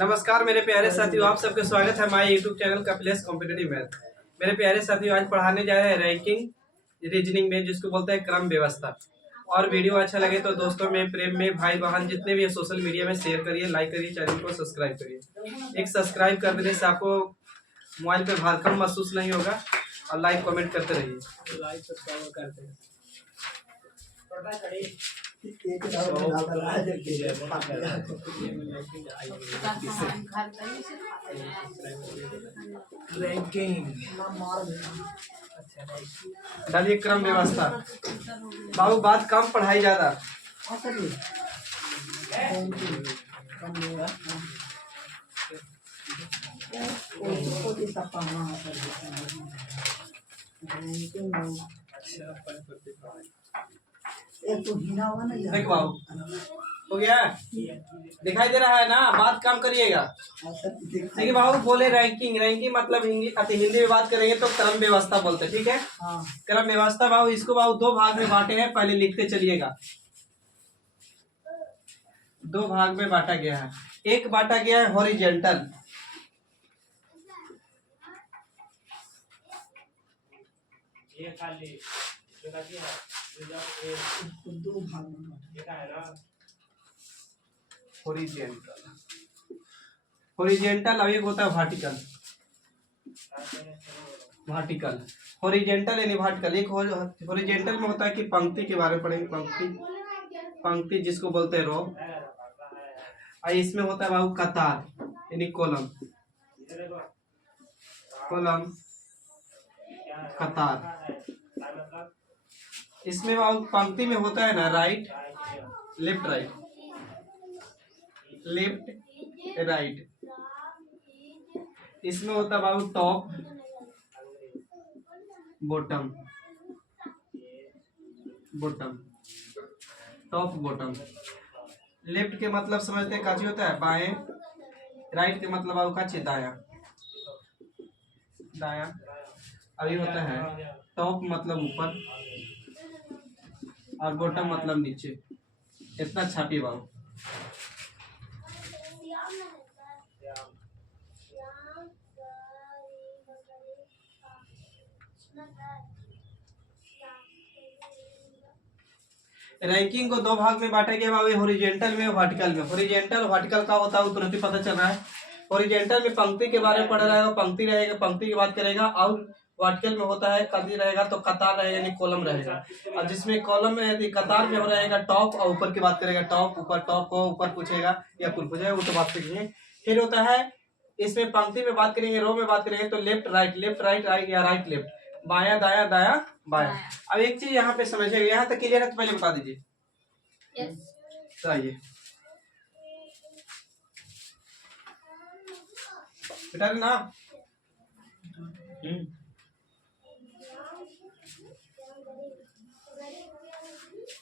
नमस्कार मेरे प्यारे साथियों, आप सबका स्वागत है हमारे YouTube channel Kapilesh competitive math. मेरे प्यारे साथियों, आज पढ़ाने जा रहे हैं रैंकिंग रीजनिंग में, जिसको बोलते हैं क्रम व्यवस्था। और वीडियो अच्छा लगे तो दोस्तों में, प्रेम में, भाई बहन जितने भी है सोशल मीडिया में शेयर करिए, लाइक करिए, चैनल को सब्सक्राइब करिए। एक सब्सक्राइब कर देने से आपको मोबाइल पे भार महसूस नहीं होगा। और लाइक कमेंट करते रहिए। लाइक सब्सक्राइब करते हैं। डालिए क्रम व्यवस्था। बाबू बात कम, पढ़ाई ज्यादा। देख बाबू, हो गया? दिखाई दे रहा है ना? बात कम करिएगा। देखिए बाबू, बोले रैंकिंग। रैंकिंग मतलब हिंदी में बात करेंगे तो क्रम व्यवस्था बोलते हैं, ठीक है? क्रम व्यवस्था बाबू, इसको बाबू दो भाग में बांटे हैं, पहले लिखते चलिएगा। दो भाग में बांटा गया है। एक बांटा गया है हॉरिजेंटल। हॉरिजेंटल अब एक होता है वर्टिकल। वर्टिकल हॉरिजेंटल यानी वर्टिकल। एक हॉरिजेंटल में होता है कि पंक्ति के बारे में पढ़ेंगे। पंक्ति जिसको बोलते हैं रो। और इसमें होता है बाबू कतार यानी कॉलम। कॉलम कतार। इसमें बाबू पंक्ति में होता है ना right left, right left right. इसमें होता है बाबू top bottom. Bottom top bottom. Left के मतलब समझते हैं काची होता है बाएं। राइट के मतलब बाबू काची दाया। दाया। अभी होता है टॉप मतलब ऊपर और बॉटम मतलब नीचे। इतना छापिए बाबू। रैंकिंग को दो भाग में बांटा गया बाबू, हॉरिजेंटल में, वर्टिकल में। हॉरिजेंटल वर्टिकल का होता है तुरंत ही पता चल रहा है। हॉरिजेंटल में पंक्ति के बारे में पढ़ रहा है, पंक्ति रहेगा, पंक्ति की बात करेगा। और वर्टिकल में होता है कदी रहेगा तो कतार रहेगा यानी कॉलम रहेगा। और जिसमें कॉलम में यदि कतार में हो रहेगा टॉप, और ऊपर की बात करेगा टॉप ऊपर। टॉप को ऊपर पूछेगा या कुल पूछेगा, वो तो बात करेंगे। फिर होता है इसमें पंक्ति में बात करेंगे, रो में बात करेंगे तो left right, left right right या राइट लेफ्ट, बाया दाया दाया बाया। अब एक चीज यहाँ पे समझिएगा, यहाँ तक क्लियर है तो पहले बता दीजिए। तो आइए बेटा ना।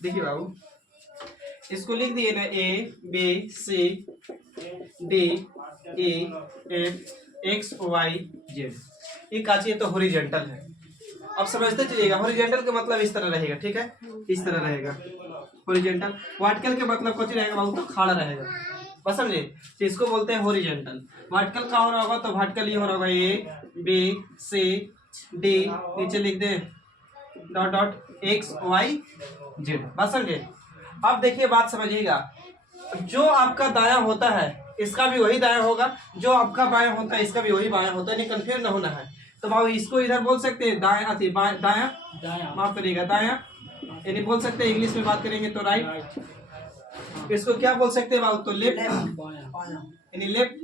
देखिए बाबू, इसको लिख दिए ना A B C D E F X Y Z. ये काची तो हॉरिजॉन्टल है। अब समझते चलिएगा, हॉरिजॉन्टल का मतलब इस तरह रहेगा, ठीक है? इस तरह रहेगा हॉरिजॉन्टल। वर्टिकल के मतलब कुछ रहेगा बाबू तो खड़ा रहेगा, बस समझे? तो इसको बोलते हैं हॉरिजॉन्टल। वर्टिकल का हो रहा होगा तो वर्टिकल ये हो रहा होगा ए बी सी डी, नीचे लिख दे dot dot X Y Z, बस समझे? अब देखिए बात समझिएगा, जो आपका दाया होता है इसका भी वही दाया होगा, जो आपका बाया होता है इसका भी वही बाया होता है, नहीं कंफ्यूज ना होना है। तो बाबू इसको इधर बोल सकते हैं दाया, दाया माफ करिएगा दाया, यानी बोल सकते हैं इंग्लिश में बात करेंगे तो राइट। इसको क्या बोल सकते हैं बाबू? तो लेफ्ट यानी लेफ्ट।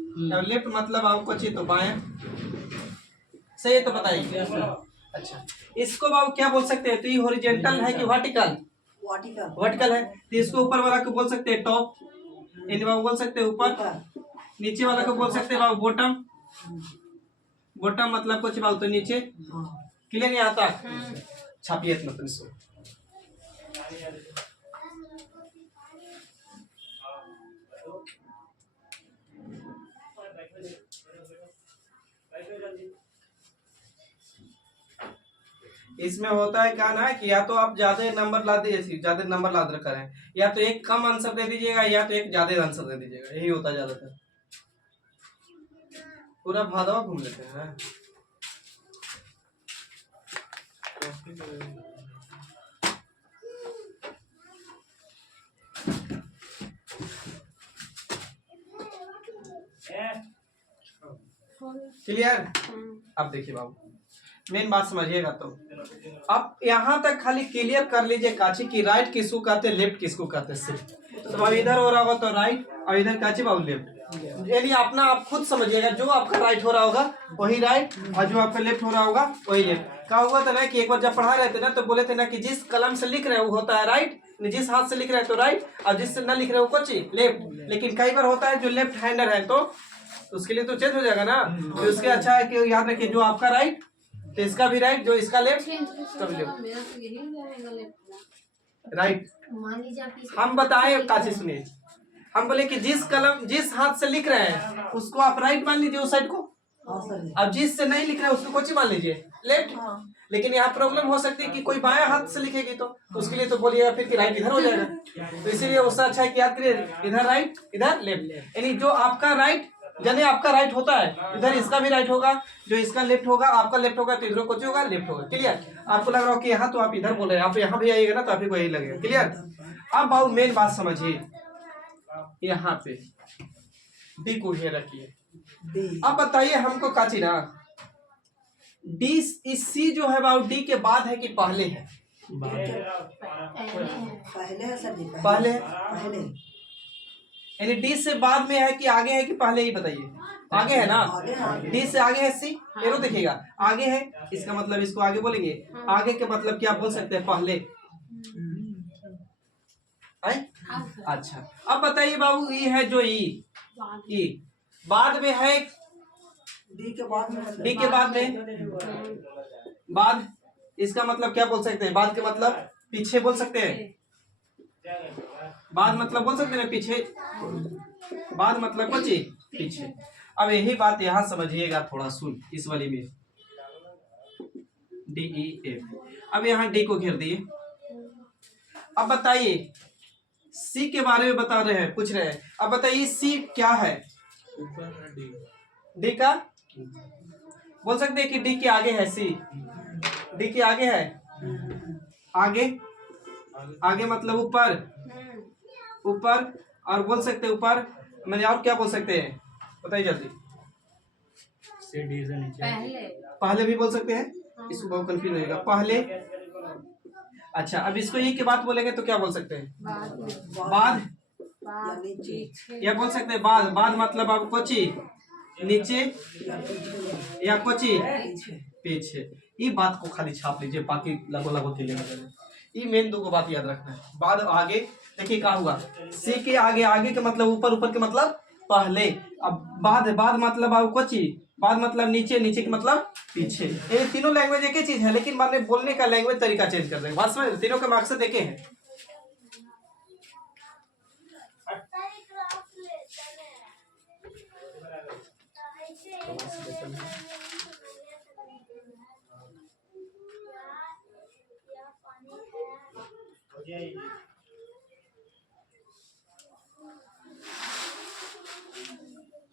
लेफ्ट मतलब बाबू को चाहिए तो बाया। सही है तो बताइए। अच्छा, इसको बाबू क्या बोल सकते हैं? तो ये हॉरिजॉन्टल है कि वर्टिकल? वर्टिकल है। तो इसको ऊपर वाला को बोल सकते हैं टॉप, यानी बाबू बोल सकते हैं ऊपर। नीचे वाला को बोल सकते हैं बाबू बॉटम। बॉटम मतलब कुछ बाबू तो नीचे। क्लियर नहीं आता? छापिए मतलब इसको। इसमें होता है क्या ना कि या तो आप ज्यादा नंबर ला दीजिए, ज्यादा नंबर ला करें, या तो एक कम आंसर दे दीजिएगा या तो एक ज्यादा आंसर दे दीजिएगा, यही होता है ज्यादातर। पूरा भादवा घूम लेते हैं। क्लियर? अब देखिए बाबू, मेन बात समझिएगा। तो अब यहाँ तक खाली क्लियर कर लीजिए काची की राइट किसको कहते हैं, लेफ्ट किसको कहते हैं सिर्फ। तो अब इधर हो रहा होगा तो राइट, और इधर काची बाबू लेफ्ट। यानी अपना आप खुद समझिएगा, जो आपका राइट हो रहा होगा वही राइट, और जो आपका लेफ्ट हो रहा होगा वही लेफ्ट। क्या हुआ था ना कि एक बार जब पढ़ा रहे थे ना तो बोले थे ना कि जिस कलम से लिख रहे हैं वो होता है राइट, जिस हाथ से लिख रहे हैं तो राइट, और जिससे ना लिख रहे हो कोची लेफ्ट। लेकिन कई बार होता है जो लेफ्ट हैंडर है तो उसके लिए तो चेंज हो जाएगा ना। तो उसके अच्छा है कि याद रखिए जो आपका राइट तो इसका भी राइट, जो इसका लेफ्ट इसका भी लेफ्ट। राइट हम बताए काची, सुनिए, हम बोले कि जिस कलम जिस हाथ से लिख रहे हैं उसको आप राइट मान लीजिए उस साइड को, अब जिस से नहीं लिख रहे हैं उसको कोची मान लीजिए लेफ्ट। लेकिन यहाँ प्रॉब्लम हो सकती है कि कोई बाएं हाथ से लिखेगी तो उसके लिए तो बोलिएगा फिर कि राइट इधर हो जाएगा। तो इसीलिए उससे अच्छा है कि याद करिए इधर राइट इधर लेफ्ट। यानी जो आपका राइट यानी आपका राइट होता है इधर इसका भी राइट होगा, जो इसका लेफ्ट होगा आपका लेफ्ट होगा, तो इधर कुछ होगा लेफ्ट होगा। क्लियर? आपको लग रहा हो कि यहाँ तो आप इधर बोल रहे हैं, आप यहाँ भी आइएगा ना तो आप को यही लगेगा। क्लियर? अब बाबू मेन बात समझिए, यहाँ पे डी को ये रखिए। अब बताइए हमको काची ना डी इस सी जो है बाबू डी के बाद है कि पहले है? पहले है। यानी डी से बाद में है कि आगे है कि पहले, ही बताइए। आगे है ना, डी से आगे है सी, एरो देखिएगा आगे है, इसका मतलब इसको आगे बोलेंगे। आगे के मतलब क्या बोल सकते हैं, पहले। अच्छा अब बताइए बाबू ये है जो ई बाद में है, डी के बाद में बाद, इसका मतलब क्या बोल सकते हैं, बाद के मतलब पीछे बोल सकते हैं, बाद मतलब बोल सकते हैं पीछे, बाद मतलब कुछ पीछे। अब यही बात यहाँ समझिएगा थोड़ा, सुन इस वाली में डी ई एफ। अब यहाँ डी को घेर दिए। अब बताइए सी के बारे में बता रहे हैं, पूछ रहे हैं। अब बताइए सी क्या है, डी का बोल सकते हैं कि डी के आगे है सी, डी के आगे है, आगे मतलब ऊपर, और बोल सकते हैं ऊपर मैंने, और क्या बोल सकते हैं बताइए जल्दी। पहले भी बोल सकते हैं, इसको बहुत कंफ्यूज होगा पहले। अच्छा अब इसको ये के बाद बोलेंगे तो क्या बोल सकते हैं, बाद या बोल सकते हैं बाद मतलब आप कोची नीचे या कोची पीछे। ये बात को खाली छाप लीजिए, बाकी लगो ये मेन दो को बात याद रखना है। बाद आगे देखिए क्या हुआ, सी के आगे के मतलब ऊपर के मतलब पहले। अब बाद मतलब आप कोची, बाद मतलब नीचे के मतलब पीछे। ये तीनों लैंग्वेज एक ही चीज है, लेकिन मैंने बोलने का लैंग्वेज तरीका चेंज कर देंगे। बात समझ, तीनों के मकसद एक है।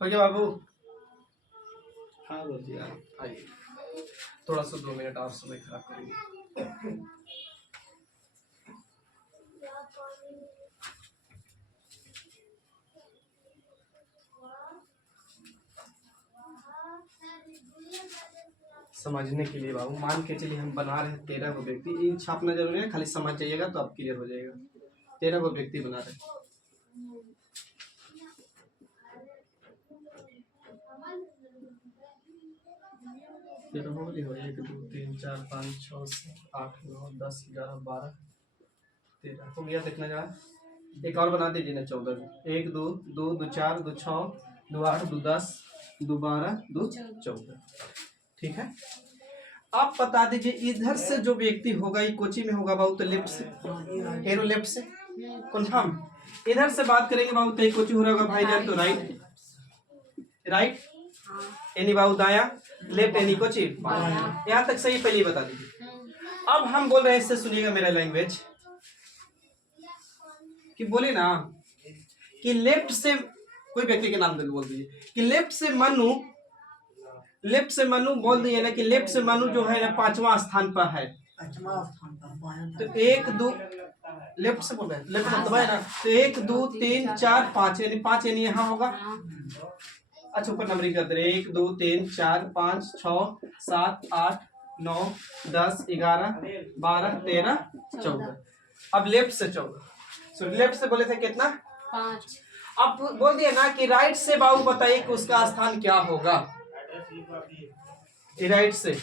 ओके बाबू, हाँ बोलिए आइए, थोड़ा सा 2 मिनट और समय खराब करेंगे। समझने के लिए बाबू, मान के चलिए हम बना रहे हैं 13 गो व्यक्ति, इन छापना जरूरी है, खाली समझ जाइएगा तो आप क्लियर हो जाएगा। 13 गो व्यक्ति बना रहे हैं। हो 1 2 3 4 5 6 7 8 9 10 11 12 13 हो गया। देखना जा, एक और बना दीजिए ना 14। 1 2 2 2 4 2 6 2 8 2 10 2 12 2 14। ठीक है, आप बता दीजिए इधर से जो व्यक्ति होगा ये कोची में होगा बाबू, तो लेफ्ट से, एरो लेफ्ट से कंफर्म। इधर से बात करेंगे बाबू तो कोची हो रहा होगा भाईजान, तो राइट यानी बाबू दाया, लेफ्ट यानी कोची। यहाँ तक सही पहले बता दीजिए। अब हम बोल रहे हैं, इससे सुनिएगा मेरा लैंग्वेज, कि बोले ना कि लेफ्ट से कोई व्यक्ति के नाम बोल दीजिए कि लेफ्ट से मनु बोल दिए ना कि लेफ्ट से मनु जो है ना 5वां स्थान पर है। तो 1 2 लेफ्ट से बोल रहे हैं, लेफ्ट मतलब है ना, तो 1 2 3 4 5 यानी 5 यानी यहाँ होगा। अच्छा ऊपर नंबरिंग कर दे रहे 1 2 3 4 5 6 7 8 9 10 11 12 13 14। अब लेफ्ट से 14। सो लेफ्ट से बोले थे कितना 5। अब बोल दिया ना कि राइट से बाबू बताइए कि उसका स्थान क्या होगा। राइट से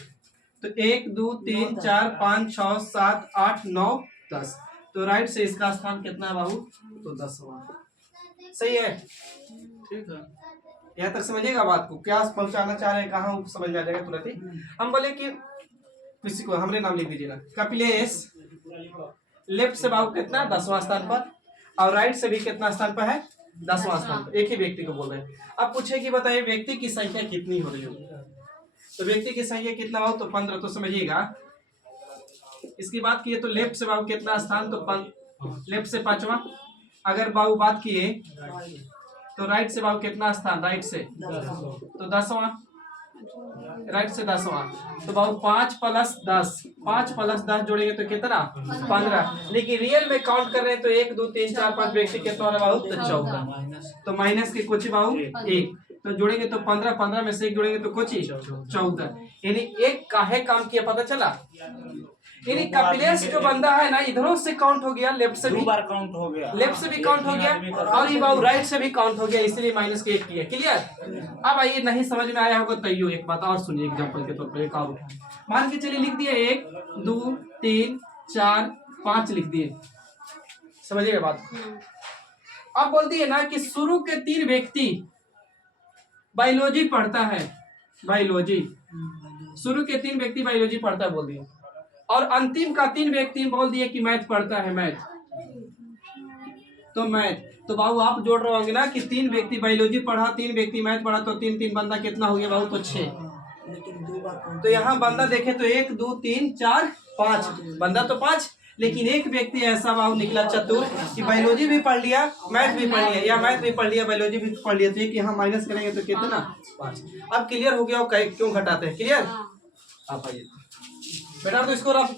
तो 1 2 3 4 5 6 7 8 9 10। तो राइट से इसका स्थान कितना है बाबू, तो 10वां। सही है, ठीक है। यहाँ तक समझिएगा बात को, क्या पहुंचाना चाह रहे हैं, कहाँ समझ में आ जाएगा तुरंत ही। हम बोले कि किसी को हमरे नाम लिख दीजिएगा, कपिलेश लेफ्ट से बाबू कितना 10वां स्थान पर, और राइट से भी कितना स्थान पर है 10वां स्थान पर। एक ही व्यक्ति को बोल रहे हैं। अब पूछे कि बताइए व्यक्ति की संख्या कितनी हो रही होगी, तो व्यक्ति की संख्या कितना हो, तो 15। तो समझिएगा इसकी बात किए तो लेफ्ट से बाबू कितना स्थान, तो लेफ्ट से 5वां। अगर बाबू बात किए तो राइट से बाबू कितना स्थान, राइट से तो 10वां, राइट से 10वां। तो बाबू 5 + 10, 5 + 10 जोड़ेंगे तो कितना 15। लेकिन रियल में काउंट कर रहे हैं तो 1 2 3 4 5 व्यक्ति कितना हो रहा है बाबू, तो 14। तो माइनस के कुछ बाबू 1, तो जोड़ेंगे तो 15, 15 में से 1 जोड़ेंगे तो कुछ 14। यानी एक काहे काम किया पता चला। यानी कपिलेश जो बंदा है ना इधरों से काउंट हो गया, लेफ्ट से भी बार काउंट हो गया, लेफ्ट से भी काउंट हो गया, और ये बाबू राइट से भी काउंट हो गया, इसलिए माइनस के 1 किया। क्लियर। अब आइए नहीं समझ में आया होगा तो एक बात और सुनिए एग्जांपल के तौर पर। एक और मान के चलिए लिख दिए 1 2 3 4 5 लिख दिए, समझिएगा बात। अब बोल दिए ना कि शुरू के 3 व्यक्ति बायोलॉजी पढ़ता है, बायोलॉजी शुरू के 3 व्यक्ति बायोलॉजी पढ़ता है बोल दिए, और अंतिम का 3 व्यक्ति बोल दिए कि मैथ पढ़ता है, मैथ। तो मैथ, तो बाबू आप जोड़ रहे होंगे ना कि 3 व्यक्ति बायोलॉजी पढ़ा, 3 व्यक्ति मैथ पढ़ा, तो 3 3 बंदा कितना हो गया बाबू, तो 6। तो यहाँ बंदा देखे तो 1 2 3 4 5 बंदा तो 5, लेकिन एक व्यक्ति ऐसा बाबू निकला चतुर कि बायोलॉजी भी पढ़ लिया, मैथ भी पढ़ लिया, या मैथ भी पढ़ लिया, बायोलॉजी भी पढ़ लिया। तो एक यहाँ माइनस करेंगे तो कितना 5। अब क्लियर हो गया क्यों घटाते हैं। क्लियर। आप आइए बेटा, तो इसको रख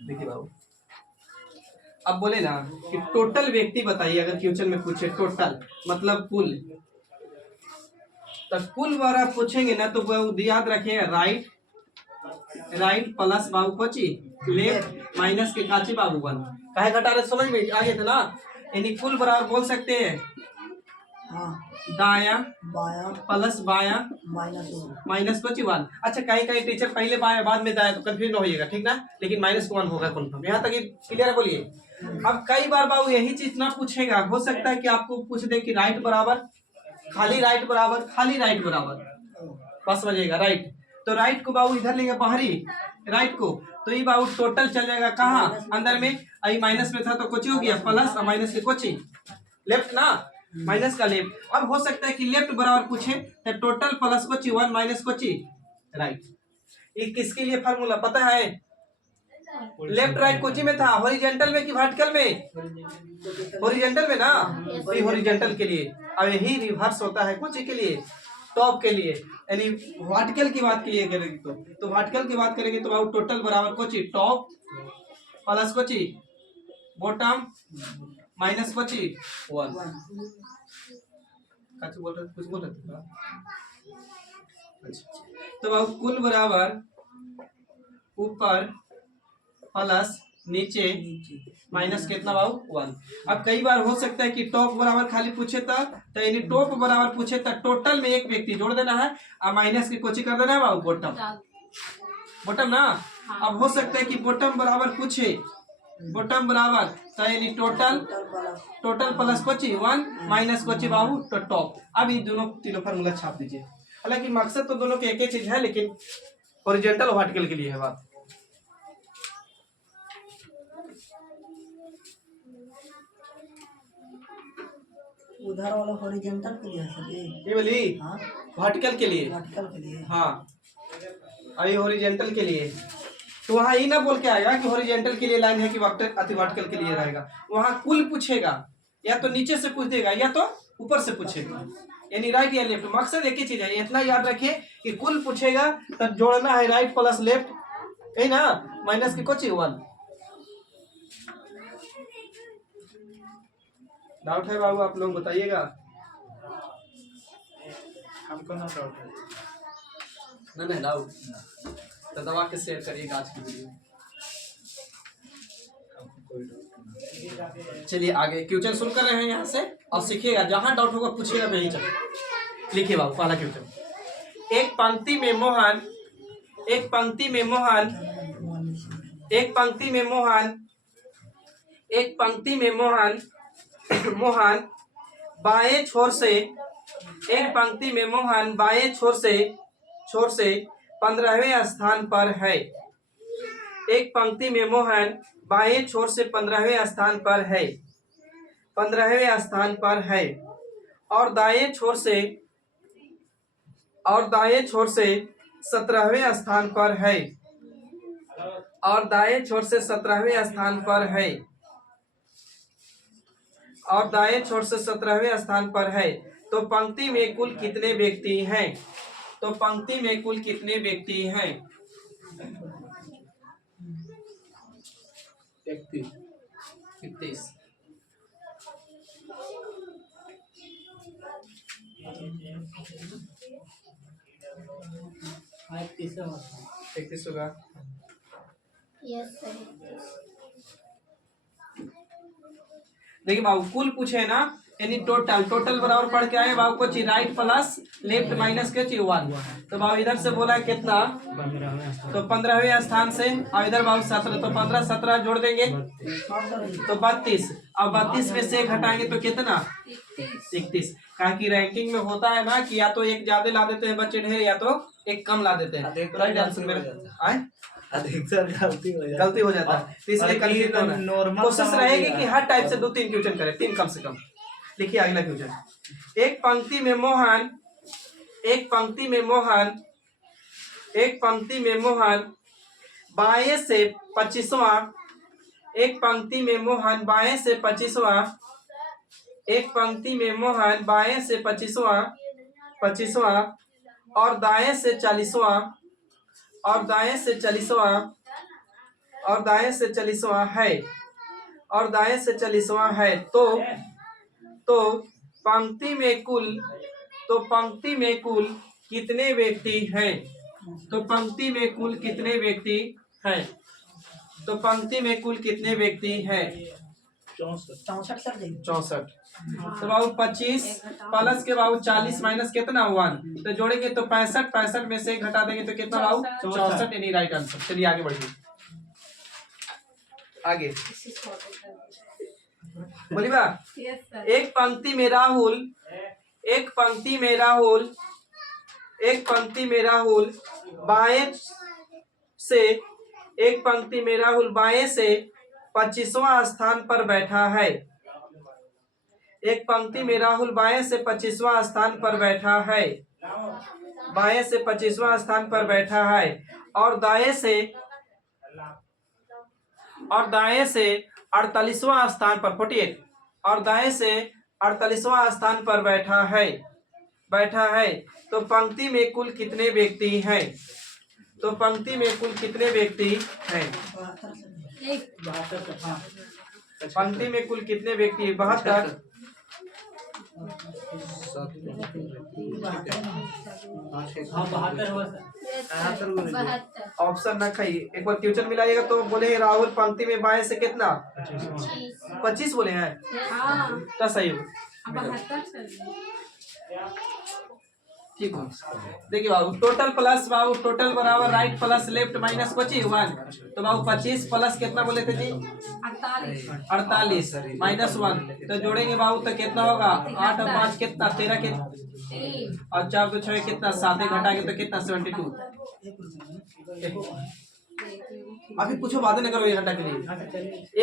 देखिए बाबू। अब बोले ना कि टोटल व्यक्ति बताइए, अगर क्वेश्चन में पूछे टोटल मतलब कुल, तो कुल वाला पूछेंगे ना तो याद रखिएगा राइट प्लस बाबू कोची लेफ्ट माइनस के काची बाबू 1। काहे घटा रहे समझ में आ गया था ना। यानी कुल बराबर बोल सकते हैं दाया प्लस बाया माइनस कोची 1। अच्छा कहीं कहीं टीचर पहले बाया बाद में दाया तो कंफ्यूज न होइएगा, ठीक ना। लेकिन माइनस 1 होगा कन्फर्म। यहाँ तक क्लियर है, बोलिए। अब कई बार बाबू यही चीज ना पूछेगा, हो सकता है कि आपको पूछ दे कि राइट बराबर खाली राइट बराबर खाली राइट बराबर, बस समझिएगा राइट। तो राइट को बाबू इधर लेंगे बाहरी राइट को, तो ये बाबू टोटल चल जाएगा कहाँ अंदर में। आई माइनस में था तो कुछ हो गया प्लस, माइनस के कुछ लेफ्ट ना, माइनस का लेफ्ट। अब हो सकता है कि लेफ्ट बराबर पूछे तो टोटल प्लस कोची 1 माइनस कोची राइट। ये किसके लिए फार्मूला पता है। लेफ्ट राइट कोची में था, हॉरिजॉन्टल में कि वर्टिकल में, हॉरिजॉन्टल में ना, तो हॉरिजॉन्टल के लिए। अब यही रिवर्स होता है कोची के लिए, टॉप के लिए। यानी वर्टिकल की बात की करेंगे तो वर्टिकल की बात करेंगे तो बाबू टोटल बराबर Kochi top plus Kochi bottom minus कोची 1। कुछ बोल रहे थे। अच्छा तो बाबू कुल बराबर ऊपर प्लस नीचे माइनस कितना बाबू 1। अब कई बार हो सकता है कि टॉप बराबर खाली पूछे तो यानी टॉप बराबर पूछे तो टोटल में एक व्यक्ति जोड़ देना है और माइनस की कोची कर देना है बाबू बॉटम, बॉटम ना। अब हो सकता है कि बॉटम बराबर पूछे, बॉटम बराबर तो यानी टोटल प्लस कोची 1 माइनस कोची बाबू तो टॉप। अब ये दोनों तीनों फार्मूला छाप दीजिए। हालांकि मकसद तो दोनों के एक ही चीज है, लेकिन हॉरिजॉन्टल और वर्टिकल के लिए है बात। उधर वाला हॉरिजॉन्टल के लिए है सर ये वाली हाँ वर्टिकल के लिए। वर्टिकल के लिए हाँ अभी हॉरिजॉन्टल के लिए तो वहाँ ये ना बोल के आएगा कि हॉरिजॉन्टल के लिए लाइन है कि वर्टिकल के लिए रहेगा। वहाँ कुल पूछेगा, या तो नीचे से पूछ देगा या तो ऊपर से पूछेगा, यानी राइट या लेफ्ट। मकसद एक ही चीज है, इतना याद रखिए कि कुल पूछेगा तब जोड़ना है राइट प्लस लेफ्ट, है ना, माइनस की कुछ 1। डाउट है बाबू आप लोग बताइएगा। हमको ना डाउट है। नहीं डाउट तो दबा के शेयर करिएगा आज की वीडियो। कोई डाउट नहीं। चलिए आगे क्वेश्चन शुरू कर रहे हैं यहाँ से और सीखिएगा, जहां डाउट होगा पूछिएगा वहीं चल। लिखिए बाबू पहला क्वेश्चन। एक पंक्ति में मोहन एक पंक्ति में मोहन बाएं छोर से एक पंक्ति में मोहन बाएं छोर से 15वें स्थान पर है। एक पंक्ति में मोहन बाएं छोर से 15वें स्थान पर है और दाएं छोर से 17वें स्थान पर है और दाएं छोर से 17वें स्थान पर है और दाएं छोर से 17वें स्थान पर है। तो पंक्ति में कुल कितने व्यक्ति हैं? तो पंक्ति में कुल कितने व्यक्ति हैं? 31। हाँ 31 होगा। Yes sir. देखिए बाबू कुल पूछे ना, यानी टोटल बराबर पढ़ के आए बाबू को चाहिए राइट प्लस लेफ्ट माइनस के चाहिए 1। तो बाबू इधर से बोला कितना, तो 15वें स्थान से, और इधर बाबू 17, तो 15 17 जोड़ देंगे तो 32। अब 32 में से घटाएंगे तो कितना 31। कहा कि रैंकिंग में होता है ना कि या तो एक ज्यादा ला देते हैं बच्चे ढेर, या तो एक कम ला देते हैं। तो राइट आंसर मेरा आए अधिकतर गलती हो जाता है, तो इसलिए कोशिश रहेगी कि हर टाइप से 2-3 क्वेश्चन करें, 3 कम से कम। देखिए अगला क्वेश्चन। एक पंक्ति में मोहन बाएं से 25वां एक पंक्ति में मोहन बाएं से 25वां और दाएं से 40वां है। तो पंक्ति में कुल कितने व्यक्ति हैं? तो पंक्ति में कुल कितने व्यक्ति हैं? तो पंक्ति में कुल कितने व्यक्ति हैं? 64 सर जी 64। तो बाबू 25 प्लस के बाबू 40 माइनस कितना 1, तो जोड़ेंगे तो 65 में से घटा देंगे तो कितना बाबू 64, यानी राइट आंसर। चलिए आगे बढ़िए। आगे बोली बा। एक पंक्ति में राहुल बाएं से 25वां स्थान पर बैठा है। एक पंक्ति में राहुल बाएं से 25वां स्थान पर बैठा है और दाएं से 48वां स्थान पर 48 और दाएं से 48वां स्थान पर बैठा है। तो पंक्ति में कुल कितने व्यक्ति हैं? तो पंक्ति में कुल कितने व्यक्ति हैं? 72 सर हाँ पंक्ति में कुल कितने व्यक्ति? 72। हाँ 72 हुआ सर। ऑप्शन ना खाइए, एक बार क्वेश्चन मिलाइएगा तो बोले राहुल पंक्ति में बाएं से कितना 25 बोले हैं, तो सही हो। ठीक है देखिए बाबू टोटल बराबर राइट प्लस लेफ्ट माइनस 1। तो बाबू 25 प्लस कितना बोले थे जी 48 माइनस 1, तो जोड़ेंगे बाबू तो कितना होगा 8 और 5 कितना 13 के और 4 2 6 कितना 7 घटाएंगे तो कितना 72। अभी पूछो बाद में करो 1 घंटा के लिए।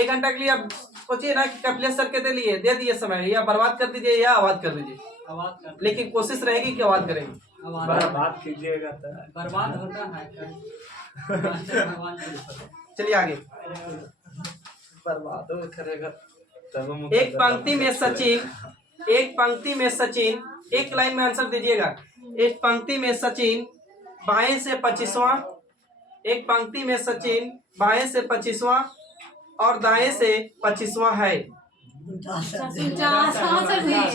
1 घंटा के लिए अब सोचिए ना कि कैलकुलेट करके दे दिए समय, या बर्बाद कर दीजिए या आवाज कर दीजिए, लेकिन कोशिश रहेगी कि आवाज करेंगे। बात कीजिएगा तो बर्बाद होता है। चलिए आगे। बर्बाद हो करेगा तब एक पंक्ति में सचिन, एक लाइन में आंसर दीजिएगा। एक पंक्ति में सचिन बाएं से 25वां, एक पंक्ति में सचिन बाएं से 25वां और दाएं से 25वां है,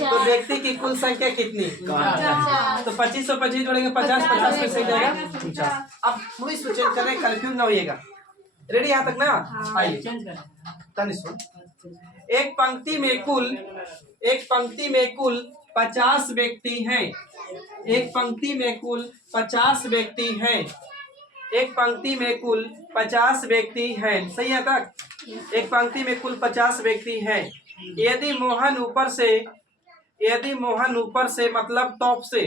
तो व्यक्ति की कुल संख्या कितनी? तो 25 और 25 जोड़ेंगे 50, 50 में से जाएगा 50। अब मूवी चेंज कर रहे हैं, कंफ्यूज ना होइएगा। रेडी यहाँ तक ना? आइए सुन। एक पंक्ति में कुल 50 व्यक्ति हैं। एक पंक्ति में कुल 50 व्यक्ति हैं। एक पंक्ति में कुल 50 व्यक्ति हैं। सही है तक? एक पंक्ति में कुल 50 व्यक्ति हैं। यदि मोहन ऊपर से मतलब टॉप से,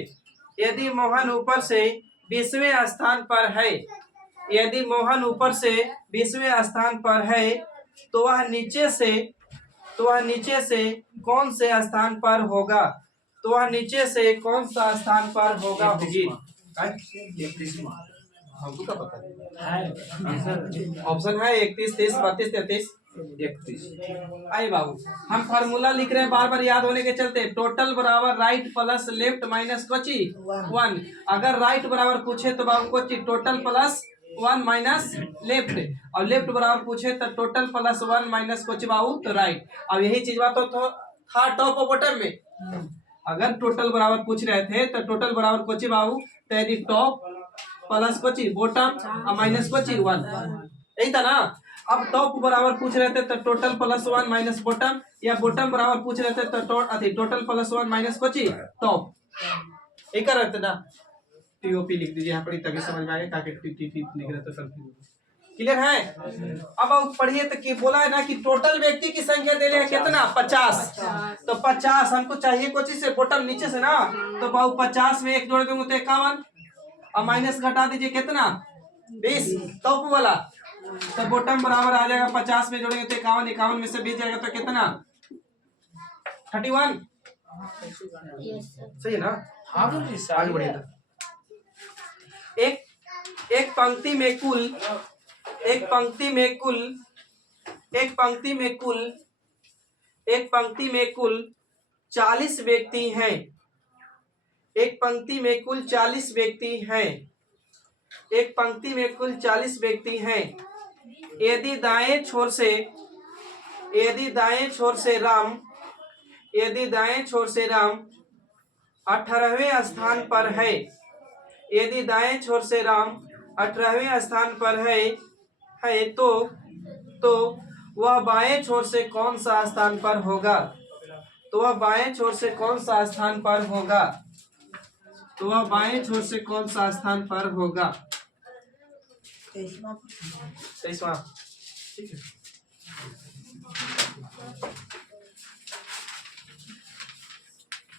यदि मोहन ऊपर से 20वें स्थान पर है, यदि मोहन ऊपर से 20वें स्थान पर है, तो वह नीचे से कौन से स्थान पर होगा? तो वह नीचे से कौन सा स्थान पर होगा? होगी हमको क्या पता है? ऑप्शन है 31, 30, 32, 33, 31। आई बाबू, हम फार्मूला लिख रहे हैं बार बार याद होने के चलते। टोटल बराबर राइट प्लस लेफ्ट माइनस कोची 1। अगर राइट बराबर पूछे तो बाबू कोची टोटल प्लस 1 माइनस लेफ्ट, और लेफ्ट बराबर पूछे तो टोटल प्लस 1 माइनस कोची बाबू तो राइट। अब यही चीज बात तो था टॉप और बॉटम में। अगर टोटल बराबर पूछ रहे थे तो टोटल बराबर कोची बाबू, तो यदि टॉप प्लस कोची बॉटम और माइनस कोची 1, यही था ना? अब टॉप बराबर पूछ रहे थे तो टोटल प्लस 1 माइनस बॉटम, या बॉटम बराबर पूछ रहे थे तो total plus 1 minus Kochi top, एक कर रहे थे ना? टीओपी लिख दीजिए यहाँ पर, तभी समझ में आएगा। टी लिख रहे थे सब क्लियर है? अब पढ़िए तो कि बोला है ना कि टोटल व्यक्ति की संख्या दे रहे हैं कितना? 50। तो 50 हमको चाहिए कोची से? बॉटम नीचे से ना। तो बाबू 50 में 1 जोड़ देंगे तो 51, और माइनस घटा दीजिए कितना? 20 टॉप वाला। तो बॉटम बराबर आ जाएगा 50 में जोड़ेंगे तो 51, 51 में से 20 जाएगा तो कितना? 31। सही है ना? आगे बढ़िए। एक पंक्ति में कुल 40 व्यक्ति हैं। एक पंक्ति में कुल 40 व्यक्ति हैं। एक पंक्ति में कुल 40 व्यक्ति हैं। यदि दाएं छोर से राम 18वें स्थान पर है, यदि दाएं छोर से राम 18वें स्थान पर है तो वह बाएं छोर से कौन सा स्थान पर होगा? तो वह बाएं छोर से कौन सा स्थान पर होगा? तो वह बाएं छोर से कौन सा स्थान पर होगा? 23वां। ठीक है।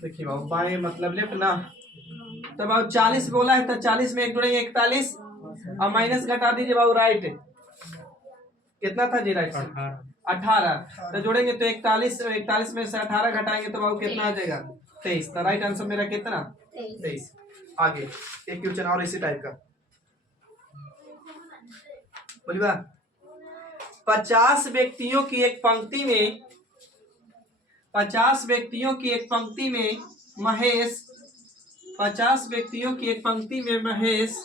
देखिए बाबू, बाएं मतलब लेफ्ट ना। तो बाबू 40 बोला है तो 40 में 1 जोड़ेंगे 41, और माइनस घटा दीजिए बाबू राइट। कितना था जी राइट? 18। तो जोड़ेंगे तो 41 में से 18 घटाएंगे तो बाबू कितना आ जाएगा? 23। तो राइट आंसर मेरा कितना? 23। आगे एक क्वेश्चन और इसी टाइप का बोलिए। 50 व्यक्तियों की एक पंक्ति में, 50 व्यक्तियों की एक पंक्ति में महेश, 50 व्यक्तियों की एक पंक्ति में महेश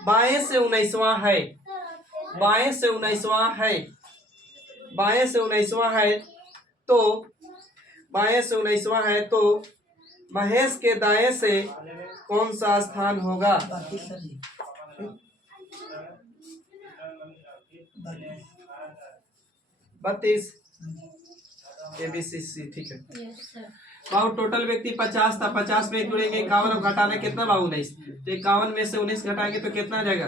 बाएं से 19वां है, बाएं से 19वां है, बाएं से 19वां है, तो बाएं से 19वां है तो महेश के दाएं से कौन सा स्थान होगा? 32 ABCC। ठीक है बाबू, टोटल व्यक्ति 50 था, 50 में 1 जोड़ेंगे 51 और घटाना कितना बाबू? 19। तो 51 में से 19 घटाएंगे तो कितना आ जाएगा?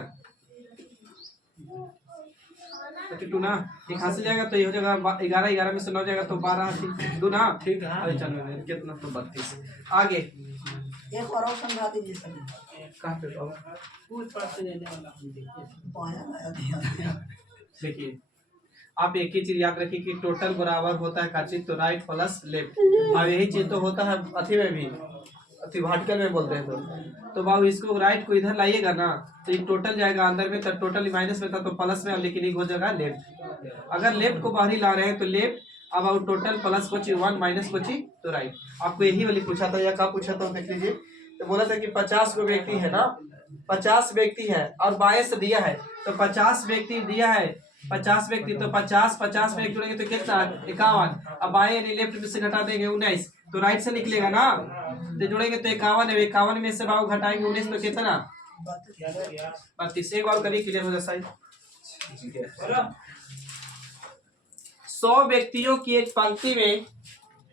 32 ना। एक हासिल जाएगा तो ये हो जाएगा 11, 11 में से 9 जाएगा तो 12 2 ना। ठीक है। कितना? तो 32। आगे एक और ऑप्शन बता दीजिए सर। कहाँ पे बाबू? पाया लाया दिया। देखिए आप एक ही चीज याद रखिए कि टोटल बराबर होता है काची तो राइट प्लस लेफ्ट, और यही चीज तो होता है अथी में भी, अथी वर्टिकल में बोलते हैं। तो बाबू इसको राइट को इधर लाइएगा ना तो ये टोटल जाएगा अंदर में, तो टोटल माइनस में था तो प्लस में, लेकिन ये हो जाएगा लेफ्ट। अगर लेफ्ट को बाहरी ला रहे हैं तो लेफ्ट, अब अब टोटल प्लस को 1 माइनस को तो राइट। आपको यही वाली पूछा था या क्या पूछा था देख लीजिए। तो बोला था कि 50 को व्यक्ति है ना, 50 व्यक्ति है और बाएं से दिया है तो 50 व्यक्ति दिया है, 50 व्यक्ति तो 50 में एक जोड़ेंगे तो कितना 51, अब बाएं यानी लेफ्ट में से घटा देंगे 19 तो राइट से निकलेगा ना, तो जोड़ेंगे तो 51 है, 51 में से बाबू घटाएंगे 19 तो कितना 32। एक बार कभी क्लियर हो जाए साइड। 100 व्यक्तियों की एक पंक्ति में,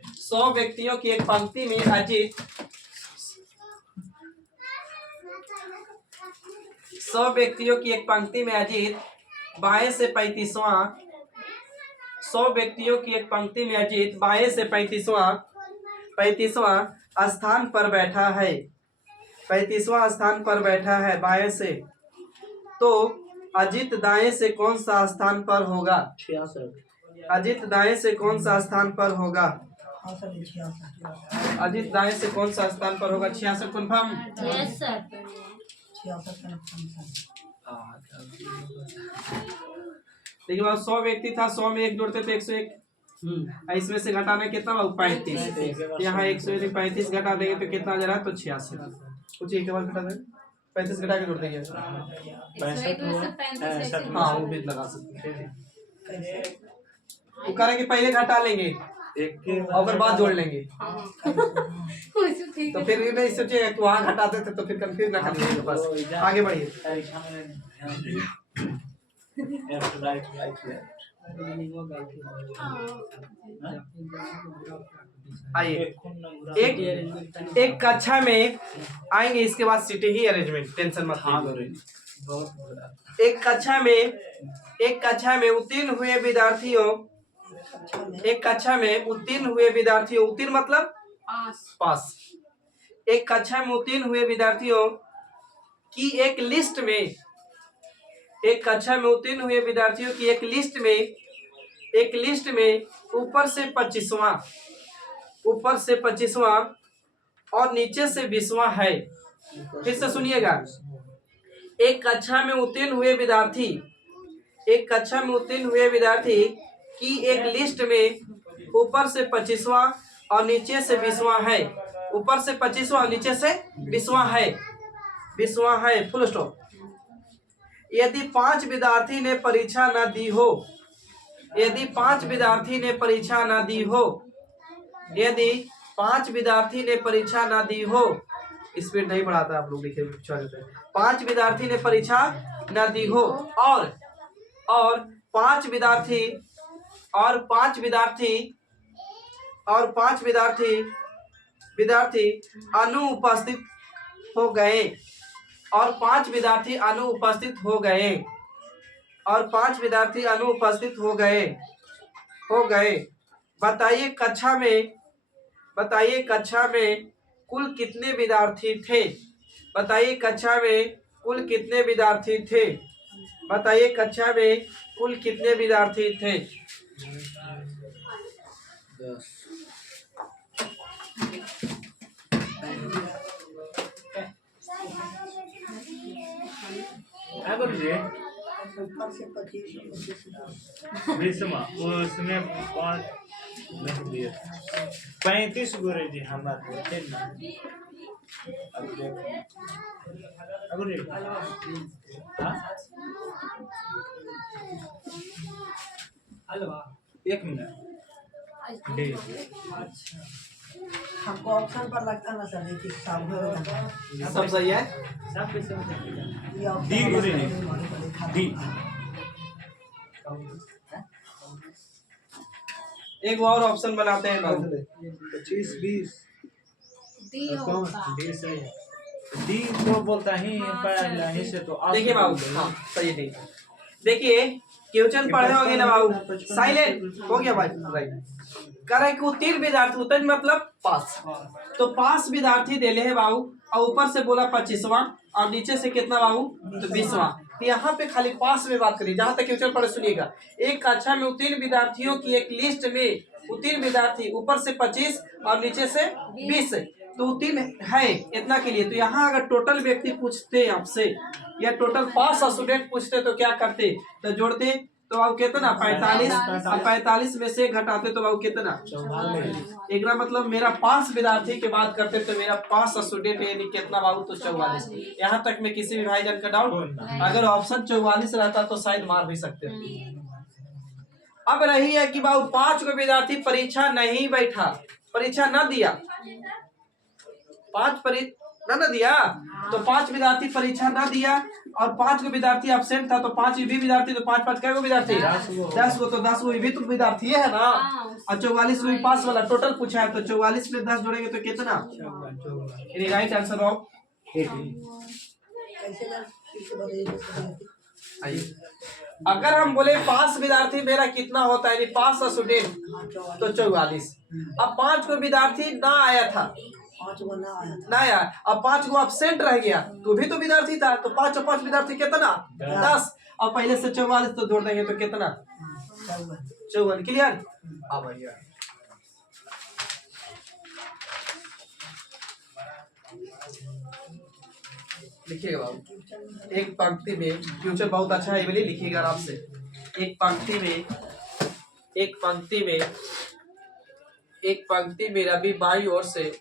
100 व्यक्तियों की एक पंक्ति में अजीत 100 व्यक्तियों की एक पंक्ति में अजीत बाएं से 35वां, 100 व्यक्तियों की एक पंक्ति में अजीत बाएं से 35वां स्थान पर बैठा है, 35वां स्थान पर बैठा है बाएं से, तो अजीत दाएं से कौन सा स्थान पर होगा? 66। अजीत दाएं से कौन सा स्थान पर होगा? हाँ सर 66। अजीत दाएं से कौन सा स्थान पर होगा? 66 confirm. Yes sir. 66 confirm sir. देखिए बाबू 100 व्यक्ति था, 100 में एक जोड़ते तो 101, इसमें से घटाना कितना बाबू 35, यहाँ 100 35 घटा देंगे तो कितना आ जा रहा है तो 86। कुछ एक बार घटा देंगे 35 घटा के जोड़ देंगे, 65 हाँ वो भी लगा सकते हैं। वो करेंगे पहले घटा लेंगे और बाद जोड़ लेंगे, तो फिर ये नहीं सोचिए कि वहाँ घटा देते तो फिर कंफ्यूज ना करिए, बस आगे बढ़िए। आइए एक कक्षा में आएंगे, इसके बाद सिटी ही अरेंजमेंट, टेंशन मत लीजिए। एक कक्षा में उत्तीर्ण हुए विद्यार्थियों, एक कक्षा में उत्तीर्ण हुए विद्यार्थियों, उत्तीर्ण मतलब पास, एक कक्षा में उत्तीर्ण हुए विद्यार्थियों की एक लिस्ट में, एक कक्षा में उत्तीर्ण हुए विद्यार्थियों की एक लिस्ट में ऊपर से 25वां और नीचे से 20वां है। फिर से सुनिएगा, एक कक्षा में उत्तीर्ण हुए विद्यार्थी, एक कक्षा में उत्तीर्ण हुए विद्यार्थी की एक लिस्ट में ऊपर से 25वां और नीचे से 20वां है, ऊपर से 25वां और नीचे से 20वां है, फुल स्टॉप। यदि 5 विद्यार्थी ने परीक्षा न दी हो, यदि 5 विद्यार्थी ने परीक्षा न दी हो, यदि 5 विद्यार्थी ने परीक्षा न दी हो, स्पीड नहीं बढ़ाता आप लोग, देखिए 5 विद्यार्थी ने परीक्षा न दी हो और 5 विद्यार्थी अनुपस्थित हो गए, और 5 विद्यार्थी अनुपस्थित हो गए, और 5 विद्यार्थी अनुपस्थित हो गए, बताइए कक्षा में कुल कितने विद्यार्थी थे? बताइए कक्षा में कुल कितने विद्यार्थी थे? बताइए कक्षा में कुल कितने विद्यार्थी थे? 10। क्या करिए? ऊपर से 25 उसमें 5 नहीं दिए, 35 गोरे जी हमारे अब एक मिनट हमको ऑप्शन पर लगता है ना सर, देखिए सब हो जाता सब सही है। ये ऑप्शन डी गोरे डी एक और ऑप्शन बनाते हैं बाबू, 25 20 डी होगा। डी तो बोलता ही पढ़ा ही से तो देखिए बाबू, हाँ सही है। देखिए क्वेश्चन पढ़े होंगे ना बाबू, साइलेंट हो गया भाई, राइट। कह रहा है कि उत्तीर्ण विद्यार्थी, उत्तीर्ण मतलब पास, तो पास विद्यार्थी देले है बाबू, और ऊपर से बोला 25वां और नीचे से कितना बाबू, तो 20वां। तो यहाँ पे खाली पास में बात करिए, जहां तक क्वेश्चन पढ़े सुनिएगा। एक कक्षा में उत्तीर्ण विद्यार्थियों की एक लिस्ट में उत्तीर्ण विद्यार्थी ऊपर से 25 और नीचे से 20, तो उत्तीर्ण है इतना के लिए। तो यहाँ अगर टोटल व्यक्ति पूछते आपसे या टोटल पास स्टूडेंट पूछते तो क्या करते, तो जोड़ते, तो बाबू कितना 45, और 45 में से घटाते तो बाबू कितना 44। एक मतलब मेरा पास विद्यार्थी की बात करते तो मेरा पास स्टूडेंट यानी कितना बाबू, तो 44। यहाँ तक में किसी भी भाईजान का डाउट, अगर ऑप्शन 44 रहता तो शायद मार भी सकते थे। अब रही है कि बाबू 5 को विद्यार्थी परीक्षा नहीं बैठा, परीक्षा न दिया, 5 परीक्षा न दिया, तो 5 विद्यार्थी परीक्षा न दिया और 5 को विद्यार्थी एब्सेंट था, तो 5 भी विद्यार्थी, तो 5 क्या विद्यार्थी 10 को, तो 10 वो भी तो विद्यार्थी है ना, और 44 को भी पास वाला टोटल पूछा है, तो 44 में 10 जोड़ेंगे तो कितना, राइट आंसर ऑफ। कैसे ना फिर से बताइए। अगर हम बोले पास विद्यार्थी मेरा कितना होता है, पास स्टूडेंट, तो 44। अब 5 को विद्यार्थी ना आया था, 5 को ना आया था, ना आया, अब 5 को एब्सेंट रह गया, तो भी तो विद्यार्थी था, तो 5 और 5 विद्यार्थी कितना 10, और पहले से 44 तो जोड़ देंगे तो कितना 54। क्लियर। अब भैया लिखिएगा बाबू, एक पंक्ति में, फ्यूचर बहुत अच्छा है, बोलिए लिखिएगा आराम से। एक पंक्ति में, एक पंक्ति में, एक पंक्ति में रवि बाईं ओर से,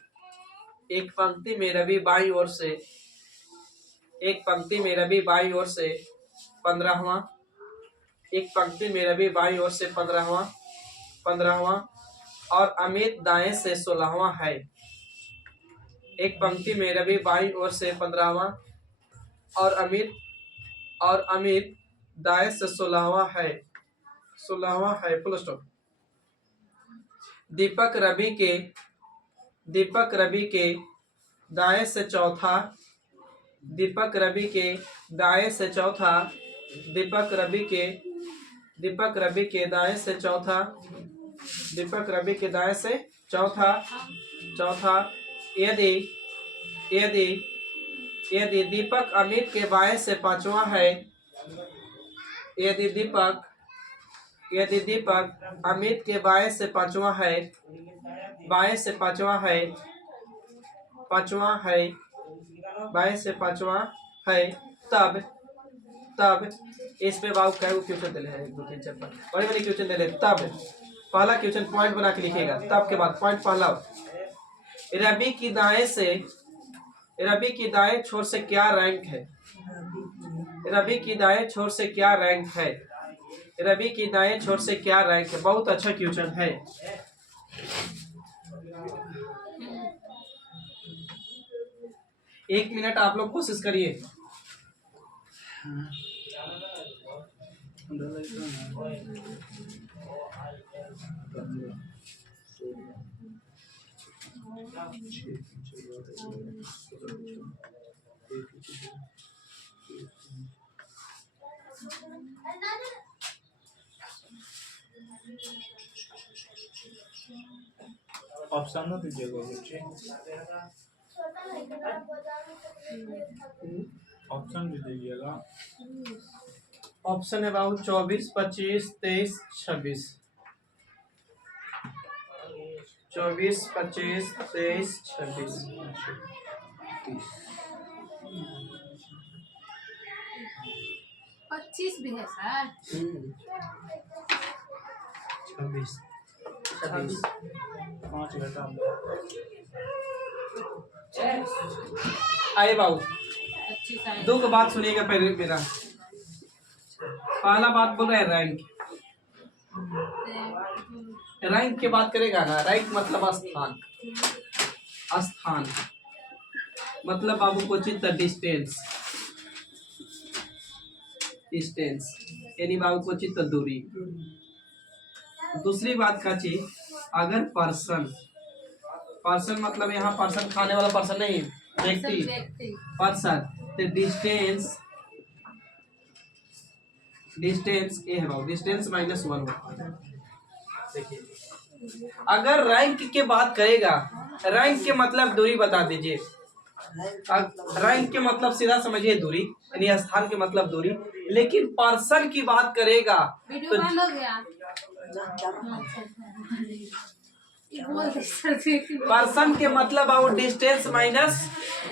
एक पंक्ति में रवि बाईं ओर से, एक पंक्ति में रवि बाईं ओर से 15वां, एक पंक्ति में रवि बाईं ओर से 15वां और अमित दाएं से 16वां है। एक पंक्ति में रवि बाईं ओर से 15वां और अमित दाएं से 16वां है, 16वां है, फुल स्टॉप। दीपक रवि के दाएं से चौथा, दीपक रवि के दाएं से चौथा, दीपक रवि के दाएं से चौथा, दीपक रवि के दाएं से चौथा। यदि दीपक अमित के बाएं से 5वां है, यदि दीपक अमित के बाएं से 5वां है, बाएं से 5वां है, बाएं से 5वां है, तब इस पे बाबू क्या क्वेश्चन दे हैं, 1 2 3 4 5 बड़े बड़े क्वेश्चन दे रहे। तब पहला क्वेश्चन पॉइंट बना के लिखिएगा, तब के बाद पॉइंट पहला, रवि की दाएं छोर से क्या रैंक है, रवि की दाएं छोर से क्या रैंक है, रवि की दाएं छोर से क्या रैंक है। बहुत अच्छा क्वेश्चन है। एक मिनट आप लोग कोशिश करिए। ऑप्शन ना दीजिएगा बच्चे, ऑप्शन भी दीजिएगा। ऑप्शन है बाबू 24 25 23 26, 24 25 23 26। 25 भी है सर। 26 26 5 घटा आए बाबू, 25 आए। 2 का बात सुनिएगा पहले मेरा। पहला बात बोल रहे हैं रैंक, रैंक की बात करेगा ना, रैंक मतलब स्थान, स्थान मतलब बाबू क्वचित डिस्टेंस, डिस्टेंस यानी बाबू क्वचित दूरी। दूसरी बात का चीज, अगर पर्सन, पर्सन मतलब यहाँ पर्सन खाने वाला पर्सन नहीं, व्यक्ति, पर्सन, तो डिस्टेंस, डिस्टेंस ये है बाबू, डिस्टेंस -1 होता है। देखिए अगर रैंक की बात करेगा, रैंक के मतलब दूरी बता दीजिए। रैंक के मतलब सीधा समझिए दूरी, यानी स्थान के मतलब दूरी। लेकिन पर्सन की बात करेगा वीडियो तो बंद हो गया। पर्सन के मतलब आओ डिस्टेंस माइनस